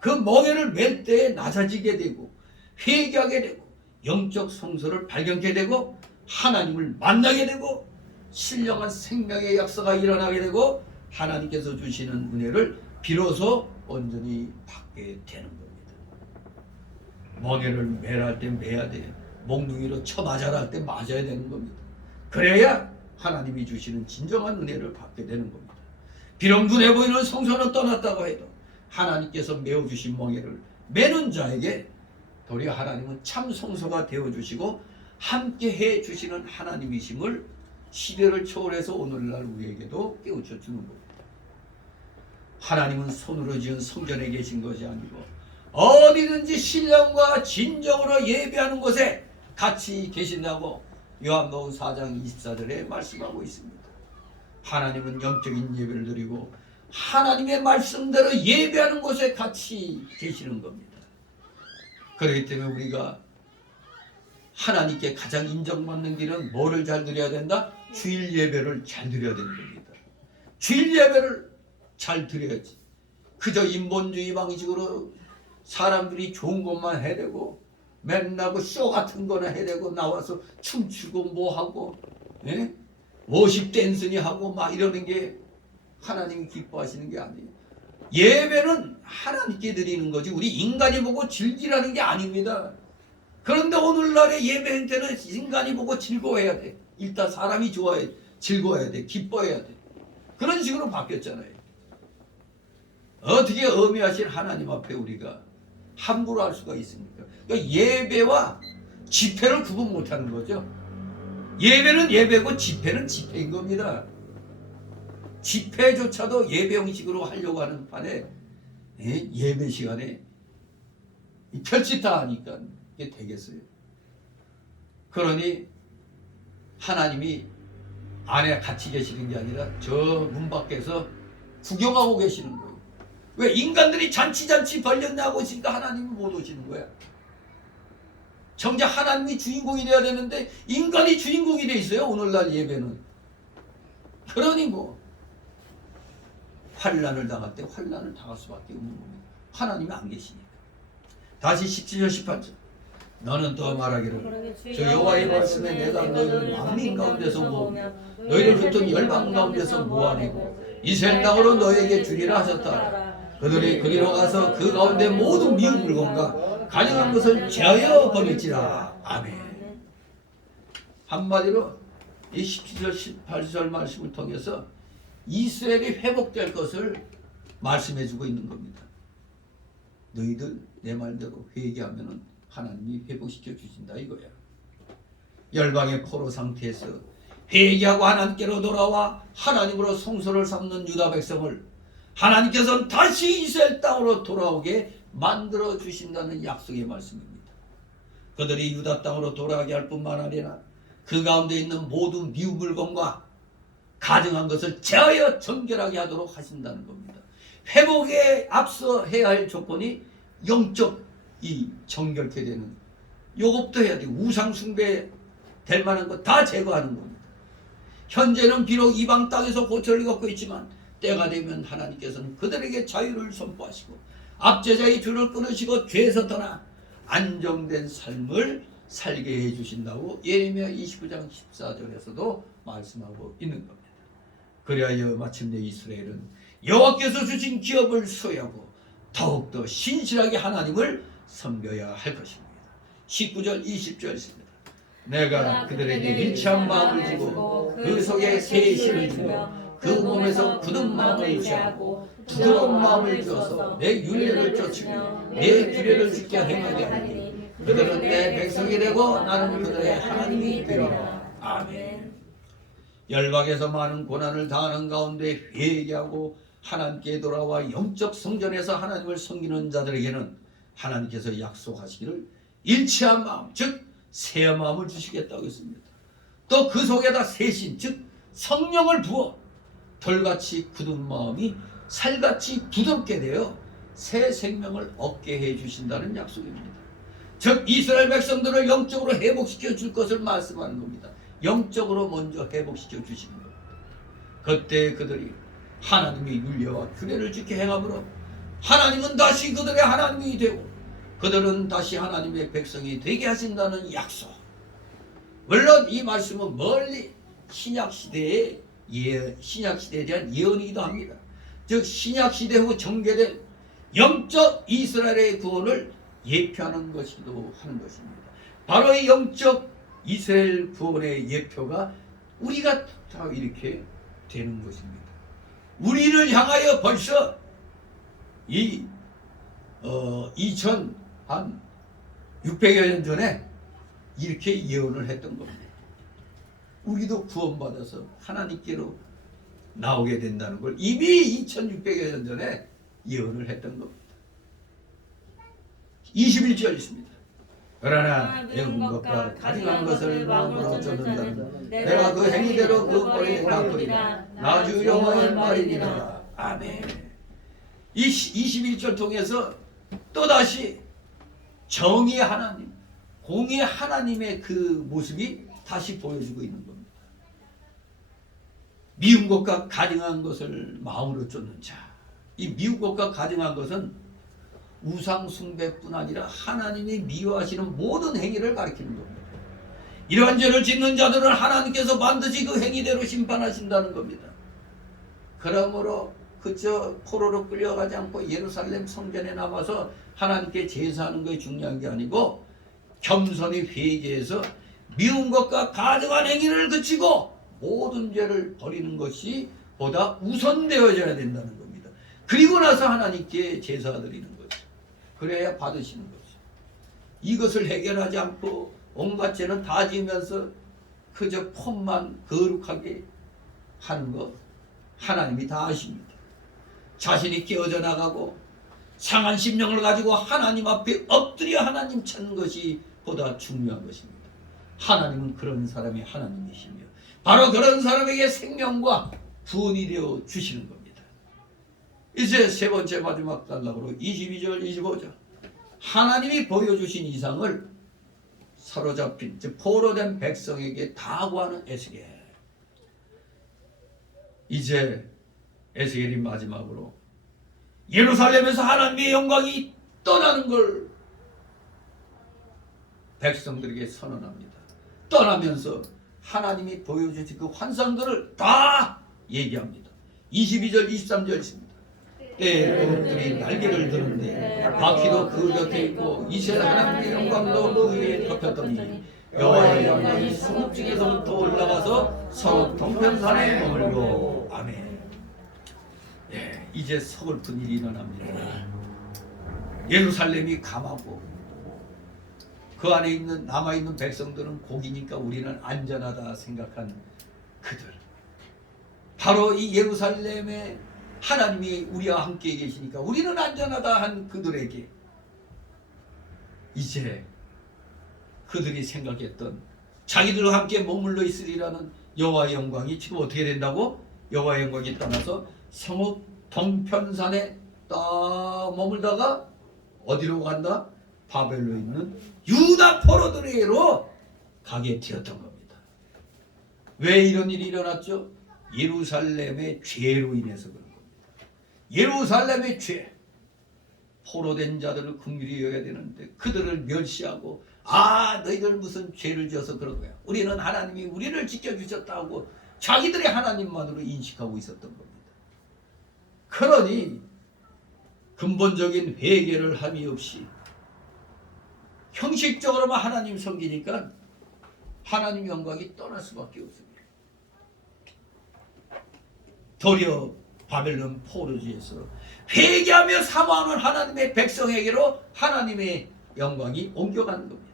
그 멍에를 맬 때에 낮아지게 되고 회개하게 되고 영적 성소를 발견하게 되고 하나님을 만나게 되고 신령한 생명의 역사가 일어나게 되고 하나님께서 주시는 은혜를 비로소 온전히 받게 되는 겁니다. 멍에를 매라 할 때 매야 돼요. 몽둥이로 쳐 맞아라 할 때 맞아야 되는 겁니다. 그래야 하나님이 주시는 진정한 은혜를 받게 되는 겁니다. 비록 눈에 보이는 성소는 떠났다고 해도 하나님께서 메어주신 멍에를 매는 자에게 도리어 하나님은 참 성소가 되어주시고 함께 해주시는 하나님이심을 시대를 초월해서 오늘날 우리에게도 깨우쳐 주는 겁니다. 하나님은 손으로 지은 성전에 계신 것이 아니고 어디든지 신령과 진정으로 예배하는 곳에 같이 계신다고 요한복음 4장 24절에 말씀하고 있습니다. 하나님은 영적인 예배를 드리고 하나님의 말씀대로 예배하는 곳에 같이 계시는 겁니다. 그렇기 때문에 우리가 하나님께 가장 인정받는 길은 뭐를 잘 드려야 된다? 주일 예배를 잘 드려야 되는 겁니다. 주일 예배를 잘 드려야지. 그저 인본주의 방식으로 사람들이 좋은 것만 해대고 맨날 쇼 같은 거나 해대고 나와서 춤추고 뭐하고 예? 워십 댄스니 하고 막 이러는 게 하나님이 기뻐하시는 게 아니에요. 예배는 하나님께 드리는 거지 우리 인간이 보고 즐기라는 게 아닙니다. 그런데 오늘날의 예배 때는 인간이 보고 즐거워해야 돼. 일단 사람이 좋아해, 즐거워해야 돼, 기뻐해야 돼. 그런 식으로 바뀌었잖아요. 어떻게 엄히하신 하나님 앞에 우리가 함부로 할 수가 있습니까? 그러니까 예배와 집회를 구분 못하는 거죠. 예배는 예배고 집회는 집회인 겁니다. 집회조차도 예배 형식으로 하려고 하는 판에 예배 시간에 별짓 다 하니까 이게 되겠어요. 그러니 하나님이 안에 같이 계시는 게 아니라 저 문 밖에서 구경하고 계시는 거예요. 왜 인간들이 잔치 벌렸냐고 있으니까 하나님이 못 오시는 거야. 정작 하나님이 주인공이 돼야 되는데 인간이 주인공이 돼 있어요. 오늘날 예배는. 그러니 뭐 환난을 당할 때 환난을 당할 수밖에 없는 겁니다. 하나님이 안 계시니까. 다시 17절 18절 너는 또 말하기를 저 여호와의 말씀에 내가 너희를 만민 가운데서 모으며 너희를 흩은 열방 가운데서 모아내고 이스라엘 땅으로 너희에게 주리라 하셨다. 그들이 그리로 가서 그 가운데 모든 미운 물건과 가증한 것을 제하여 버릴지라. 아멘. 한마디로 이 17절 18절 말씀을 통해서 이스라엘이 회복될 것을 말씀해주고 있는 겁니다. 너희들 내 말대로 회개하면 하나님이 회복시켜 주신다 이거야. 열방의 포로 상태에서 회개하고 하나님께로 돌아와 하나님으로 성소를 삼는 유다 백성을 하나님께서는 다시 이스라엘 땅으로 돌아오게 만들어 주신다는 약속의 말씀입니다. 그들이 유다 땅으로 돌아가게 할 뿐만 아니라 그 가운데 있는 모든 미운 물건과 가증한 것을 제하여 정결하게 하도록 하신다는 겁니다. 회복에 앞서 해야 할 조건이 영적 이 정결케 되는 요것도 해야 돼. 우상 숭배 될 만한 거 다 제거하는 겁니다. 현재는 비록 이방 땅에서 고초를 겪고 있지만 때가 되면 하나님께서는 그들에게 자유를 선포하시고 압제자의 줄을 끊으시고 죄에서 떠나 안정된 삶을 살게 해주신다고 예레미야 29장 14절에서도 말씀하고 있는 겁니다. 그리하여 마침내 이스라엘은 여호와께서 주신 기업을 소유하고 더욱더 신실하게 하나님을 섬겨야 할 것입니다. 19절 20절 있습니다. 내가 그들에게 일치한 마음을 주고 그 속에 새 신을 주며 그 몸에서 굳은 마음을 제하고 부드러운 마음을 주어서 내 율례를 쫓으며 내 규례를 지켜 행하게 하리니 그들은 내 백성이 되고 나는 그들의 하나님이 되리라. 아멘. 열방에서 많은 고난을 당하는 가운데 회개하고 하나님께 돌아와 영적 성전에서 하나님을 섬기는 자들에게는 하나님께서 약속하시기를 일치한 마음, 즉 새 마음을 주시겠다고 했습니다. 또 그 속에다 새신, 즉 성령을 부어 돌같이 굳은 마음이 살같이 부드럽게 되어 새 생명을 얻게 해주신다는 약속입니다. 즉 이스라엘 백성들을 영적으로 회복시켜 줄 것을 말씀하는 겁니다. 영적으로 먼저 회복시켜 주시는 겁니다. 그때 그들이 하나님의 율례와 규례를 지켜 행함으로 하나님은 다시 그들의 하나님이 되고 그들은 다시 하나님의 백성이 되게 하신다는 약속. 물론 이 말씀은 멀리 신약시대에 대한 예언이기도 합니다. 즉 신약시대 후 전개된 영적 이스라엘의 구원을 예표하는 것이기도 하는 것입니다. 바로 이 영적 이스라엘 구원의 예표가 우리가 다 이렇게 되는 것입니다. 우리를 향하여 벌써 이 2600여 년 전에 이렇게 예언을 했던 겁니다. 우리도 구원받아서 하나님께로 나오게 된다는 걸 이미 2600여 년 전에 예언을 했던 겁니다. 21절 있습니다. 그러나 배운 것과 가증한 것을 마음으로 쫓는 자는 내가 그 행위대로 그 꼴에 갚으리라. 나 주 여호와의 말이니라. 아멘. 이 21절 통해서 또다시 정의의 하나님, 공의의 하나님의 그 모습이 다시 보여주고 있는 겁니다. 미운 것과 가증한 것을 마음으로 쫓는 자. 이 미운 것과 가증한 것은 우상 숭배뿐 아니라 하나님이 미워하시는 모든 행위를 가리키는 겁니다. 이러한 죄를 짓는 자들은 하나님께서 반드시 그 행위대로 심판하신다는 겁니다. 그러므로 그저 포로로 끌려가지 않고 예루살렘 성전에 남아서 하나님께 제사하는 것이 중요한 게 아니고 겸손히 회개해서 미운 것과 가증한 행위를 그치고 모든 죄를 버리는 것이 보다 우선되어져야 된다는 겁니다. 그리고 나서 하나님께 제사 드리는 거죠. 그래야 받으시는 거죠. 이것을 해결하지 않고 온갖 죄는 다 지으면서 그저 폼만 거룩하게 하는 것 하나님이 다 아십니다. 자신이 깨어져 나가고 상한 심령을 가지고 하나님 앞에 엎드려 하나님 찾는 것이 보다 중요한 것입니다. 하나님은 그런 사람이 하나님이시며 바로 그런 사람에게 생명과 구원이 되어 주시는 겁니다. 이제 세 번째 마지막 단락으로 22절 25절 하나님이 보여주신 이상을 사로잡힌 즉 포로된 백성에게 다 구하는 에스겔. 이제 에스겔이 마지막으로 예루살렘에서 하나님의 영광이 떠나는 걸 백성들에게 선언합니다. 떠나면서 하나님이 보여주신 그 환상들을 다 얘기합니다. 22절 23절 있습니다. 때에 그것들이 날개를 드는데 바퀴도 그 곁에 있고 이스라엘 하나님의 영광도 그 위에 덮였더니 여호와의 영광이 성읍 중에서부터 올라가서 성읍 동편산에 머물고 아멘. 예, 이제 서글픈 일이 일어납니다. 예루살렘이 감하고 그 안에 있는 남아있는 백성들은 고기니까 우리는 안전하다 생각한 그들, 바로 이 예루살렘에 하나님이 우리와 함께 계시니까 우리는 안전하다 한 그들에게 이제 그들이 생각했던 자기들과 함께 머물러 있으리라는 여호와의 영광이 지금 어떻게 된다고? 여호와의 영광이 떠나서 성읍 동편산에 딱 머물다가 어디로 간다? 바벨론에 있는 유다 포로들에게로 가게 되었던 겁니다. 왜 이런 일이 일어났죠? 예루살렘의 죄로 인해서 그런 겁니다. 예루살렘의 죄, 포로된 자들을 긍휼히 여겨야 되는데 그들을 멸시하고 너희들 무슨 죄를 지어서 그런 거야. 우리는 하나님이 우리를 지켜주셨다고 자기들의 하나님만으로 인식하고 있었던 겁니다. 그러니 근본적인 회개를 함이 없이 형식적으로만 하나님 섬기니까 하나님 영광이 떠날 수밖에 없습니다. 도리어 바벨론 포로지에서 회개하며 사모하는 하나님의 백성에게로 하나님의 영광이 옮겨가는 겁니다.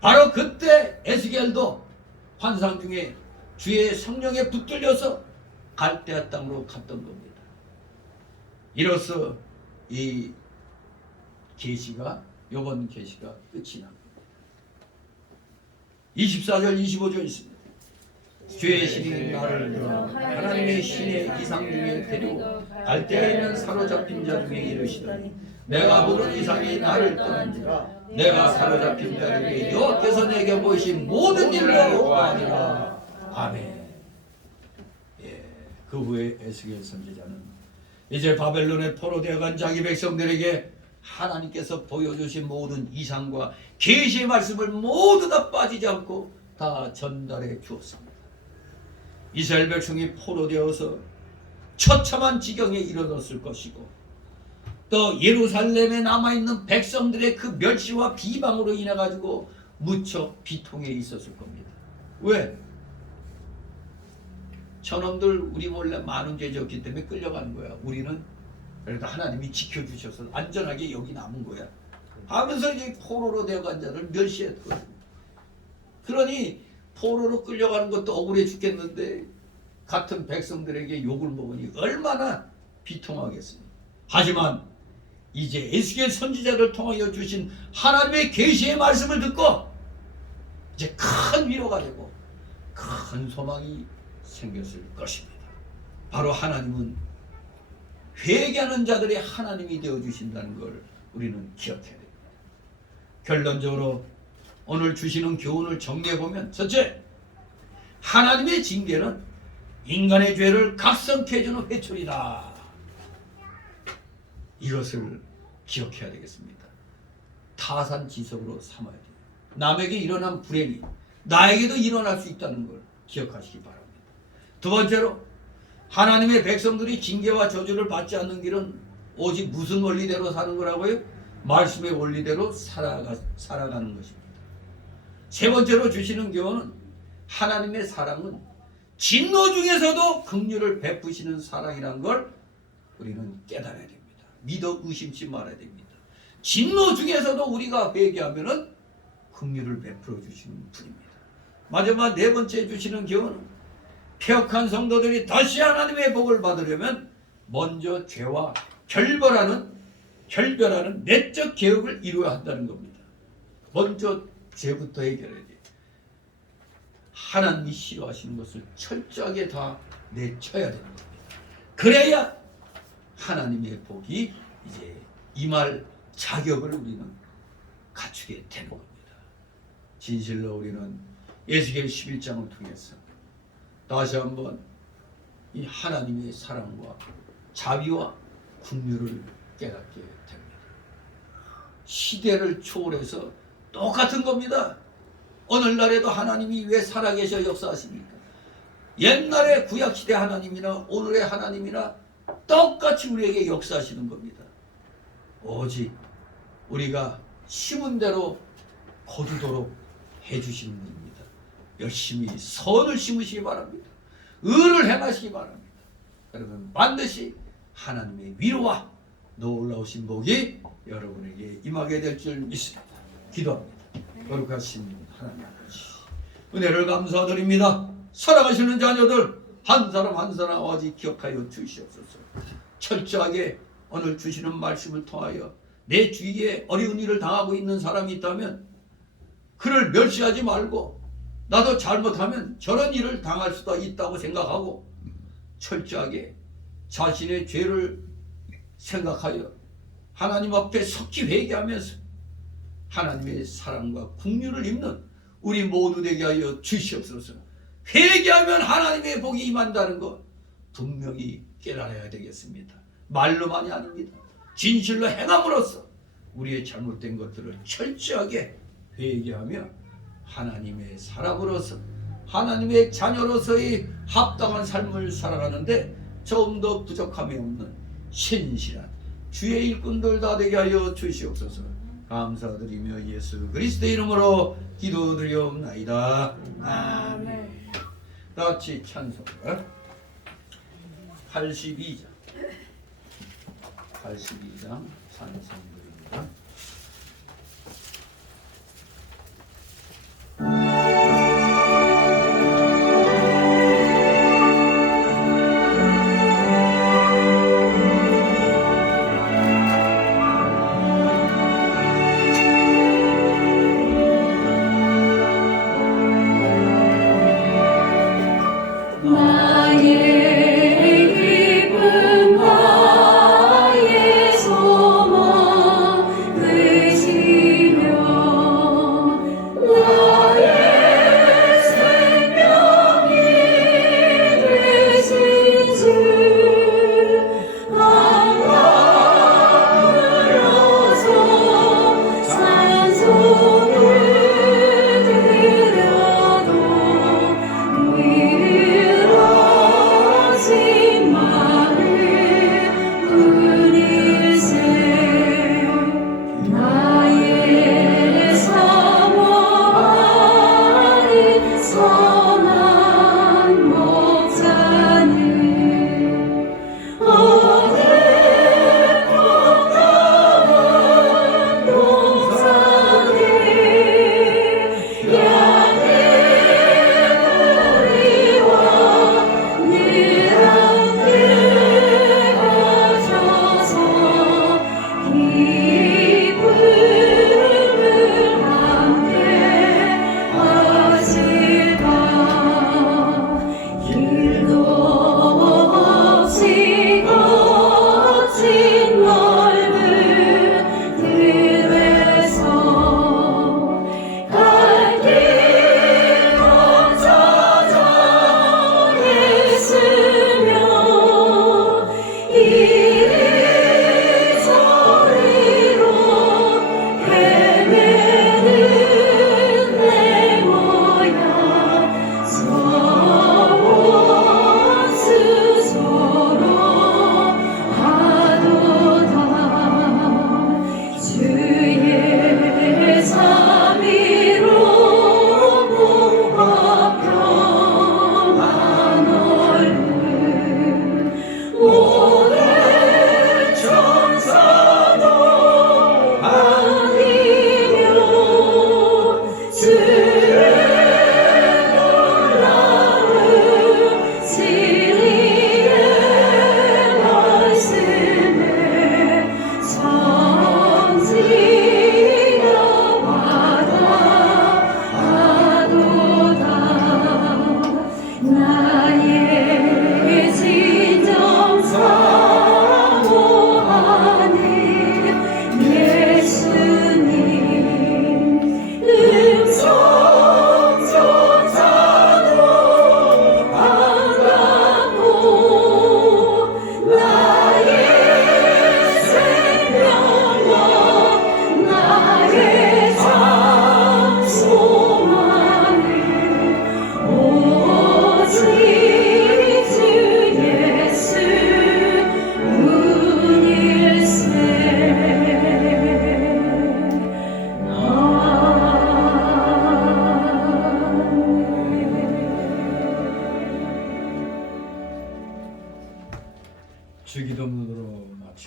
바로 그때 에스겔도 환상 중에 주의 성령에 붙들려서 갈대아 땅으로 갔던 겁니다. 이로써 이 계시가 이번 계시가 끝이 납니다. 24절 25절 있습니다. 주의 신이 나를 들어 하나님의 신의 이상 중에 데리고 갈대아에 있는 사로잡힌 자 중에 이르시더니 내가 부른 이상이 나를 떠난지라 내가 사로잡힌 자에게 여호와께서 내게 보이신 모든 일로 아니라. 아멘. 예, 그 후에 에스겔 선지자는 이제 바벨론에 포로되어 간 자기 백성들에게 하나님께서 보여주신 모든 이상과 계시의 말씀을 모두 다 빠지지 않고 다 전달해 주었습니다. 이스라엘 백성이 포로되어서 처참한 지경에 이르렀을 것이고 또 예루살렘에 남아있는 백성들의 그 멸시와 비방으로 인해 가지고 무척 비통해 있었을 겁니다. 왜? 저놈들 우리 몰래 많은 죄 졌기 때문에 끌려가는 거야. 우리는 그래도 하나님이 지켜주셔서 안전하게 여기 남은 거야 하면서 이제 포로로 되어간 자를 멸시했거든요. 그러니 포로로 끌려가는 것도 억울해 죽겠는데 같은 백성들에게 욕을 먹으니 얼마나 비통하겠어요. 하지만 이제 에스겔 선지자를 통하여 주신 하나님의 계시의 말씀을 듣고 이제 큰 위로가 되고 큰 소망이 생겼을 것입니다. 바로 하나님은 회개하는 자들의 하나님이 되어주신다는 걸 우리는 기억해야 됩니다. 결론적으로 오늘 주시는 교훈을 정리해보면 첫째, 하나님의 징계는 인간의 죄를 각성케 해주는 회초리다. 이것을 기억해야 되겠습니다. 타산지석으로 삼아야 돼요. 남에게 일어난 불행이 나에게도 일어날 수 있다는 걸 기억하시기 바랍니다. 두 번째로 하나님의 백성들이 징계와 저주를 받지 않는 길은 오직 무슨 원리대로 사는 거라고요? 말씀의 원리대로 살아가는 것입니다. 세 번째로 주시는 교훈은 하나님의 사랑은 진노 중에서도 긍휼을 베푸시는 사랑이라는 걸 우리는 깨달아야 됩니다. 믿어 의심치 말아야 됩니다. 진노 중에서도 우리가 회개하면은 긍휼을 베풀어 주시는 분입니다. 마지막 네 번째 주시는 교훈은 폐역한 성도들이 다시 하나님의 복을 받으려면 먼저 죄와 결별하는 내적 개혁을 이루어야 한다는 겁니다. 먼저 죄부터 해결해야 돼요. 하나님이 싫어하시는 것을 철저하게 다 내쳐야 되는 겁니다. 그래야 하나님의 복이 이제 임할 자격을 우리는 갖추게 되는 겁니다. 진실로 우리는 에스겔 11장을 통해서 다시 한번 이 하나님의 사랑과 자비와 긍휼을 깨닫게 됩니다. 시대를 초월해서 똑같은 겁니다. 오늘날에도 하나님이 왜 살아계셔 역사하십니까? 옛날의 구약시대 하나님이나 오늘의 하나님이나 똑같이 우리에게 역사하시는 겁니다. 오직 우리가 심은 대로 거두도록 해주시는 겁니다. 열심히 선을 심으시기 바랍니다. 의를 행하시기 바랍니다. 여러분 반드시 하나님의 위로와 놀라우신 복이 여러분에게 임하게 될 줄 믿습니다. 기도합니다. 거룩하신 하나님 아버지, 은혜를 감사드립니다. 살아가시는 자녀들 한 사람 한 사람 아버지 기억하여 주시옵소서. 철저하게 오늘 주시는 말씀을 통하여 내 주위에 어려운 일을 당하고 있는 사람이 있다면 그를 멸시하지 말고 나도 잘못하면 저런 일을 당할 수도 있다고 생각하고 철저하게 자신의 죄를 생각하여 하나님 앞에 속히 회개하면서 하나님의 사랑과 긍휼을 입는 우리 모두 되게 하여 주시옵소서. 회개하면 하나님의 복이 임한다는 것 분명히 깨달아야 되겠습니다. 말로만이 아닙니다. 진실로 행함으로써 우리의 잘못된 것들을 철저하게 회개하며 하나님의 사람으로서 하나님의 자녀로서의 합당한 삶을 살아가는데 좀 더 부족함이 없는 신실한 주의 일꾼들 다 되게 하여 주시옵소서. 감사드리며 예수 그리스도의 이름으로 기도드리옵나이다. 아멘. 다 같이 찬송가 82장 찬송드립니다. 나의 기쁨 나의 소망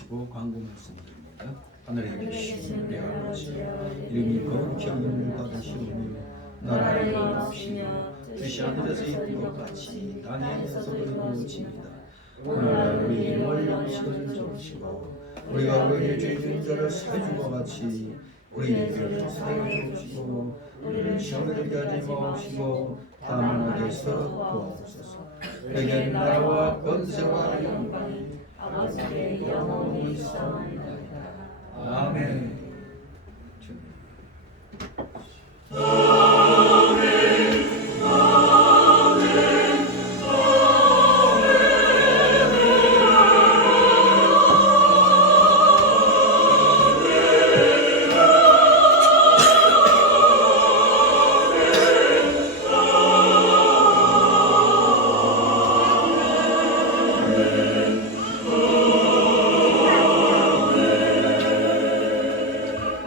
주시고 광고 말씀드립니다. 하늘에 계신 우리 아버지 이름이 거룩히 여김을 받으시오며 나라를 이루시며 뜻이 하늘에서 이룬 것 같이 땅에서도 이루어집니다. 오늘날 우리 원령식을 주시고 우리가 우리의 죄 지은 자를 사해준 것 같이 우리에게 사해 주시고 우리를 시험에 들게 하지 마시고 다만 악에서 구하옵소서. 내게 나라와 권세와 영광이 아버지께 영원히 있사옵나이다. 아멘.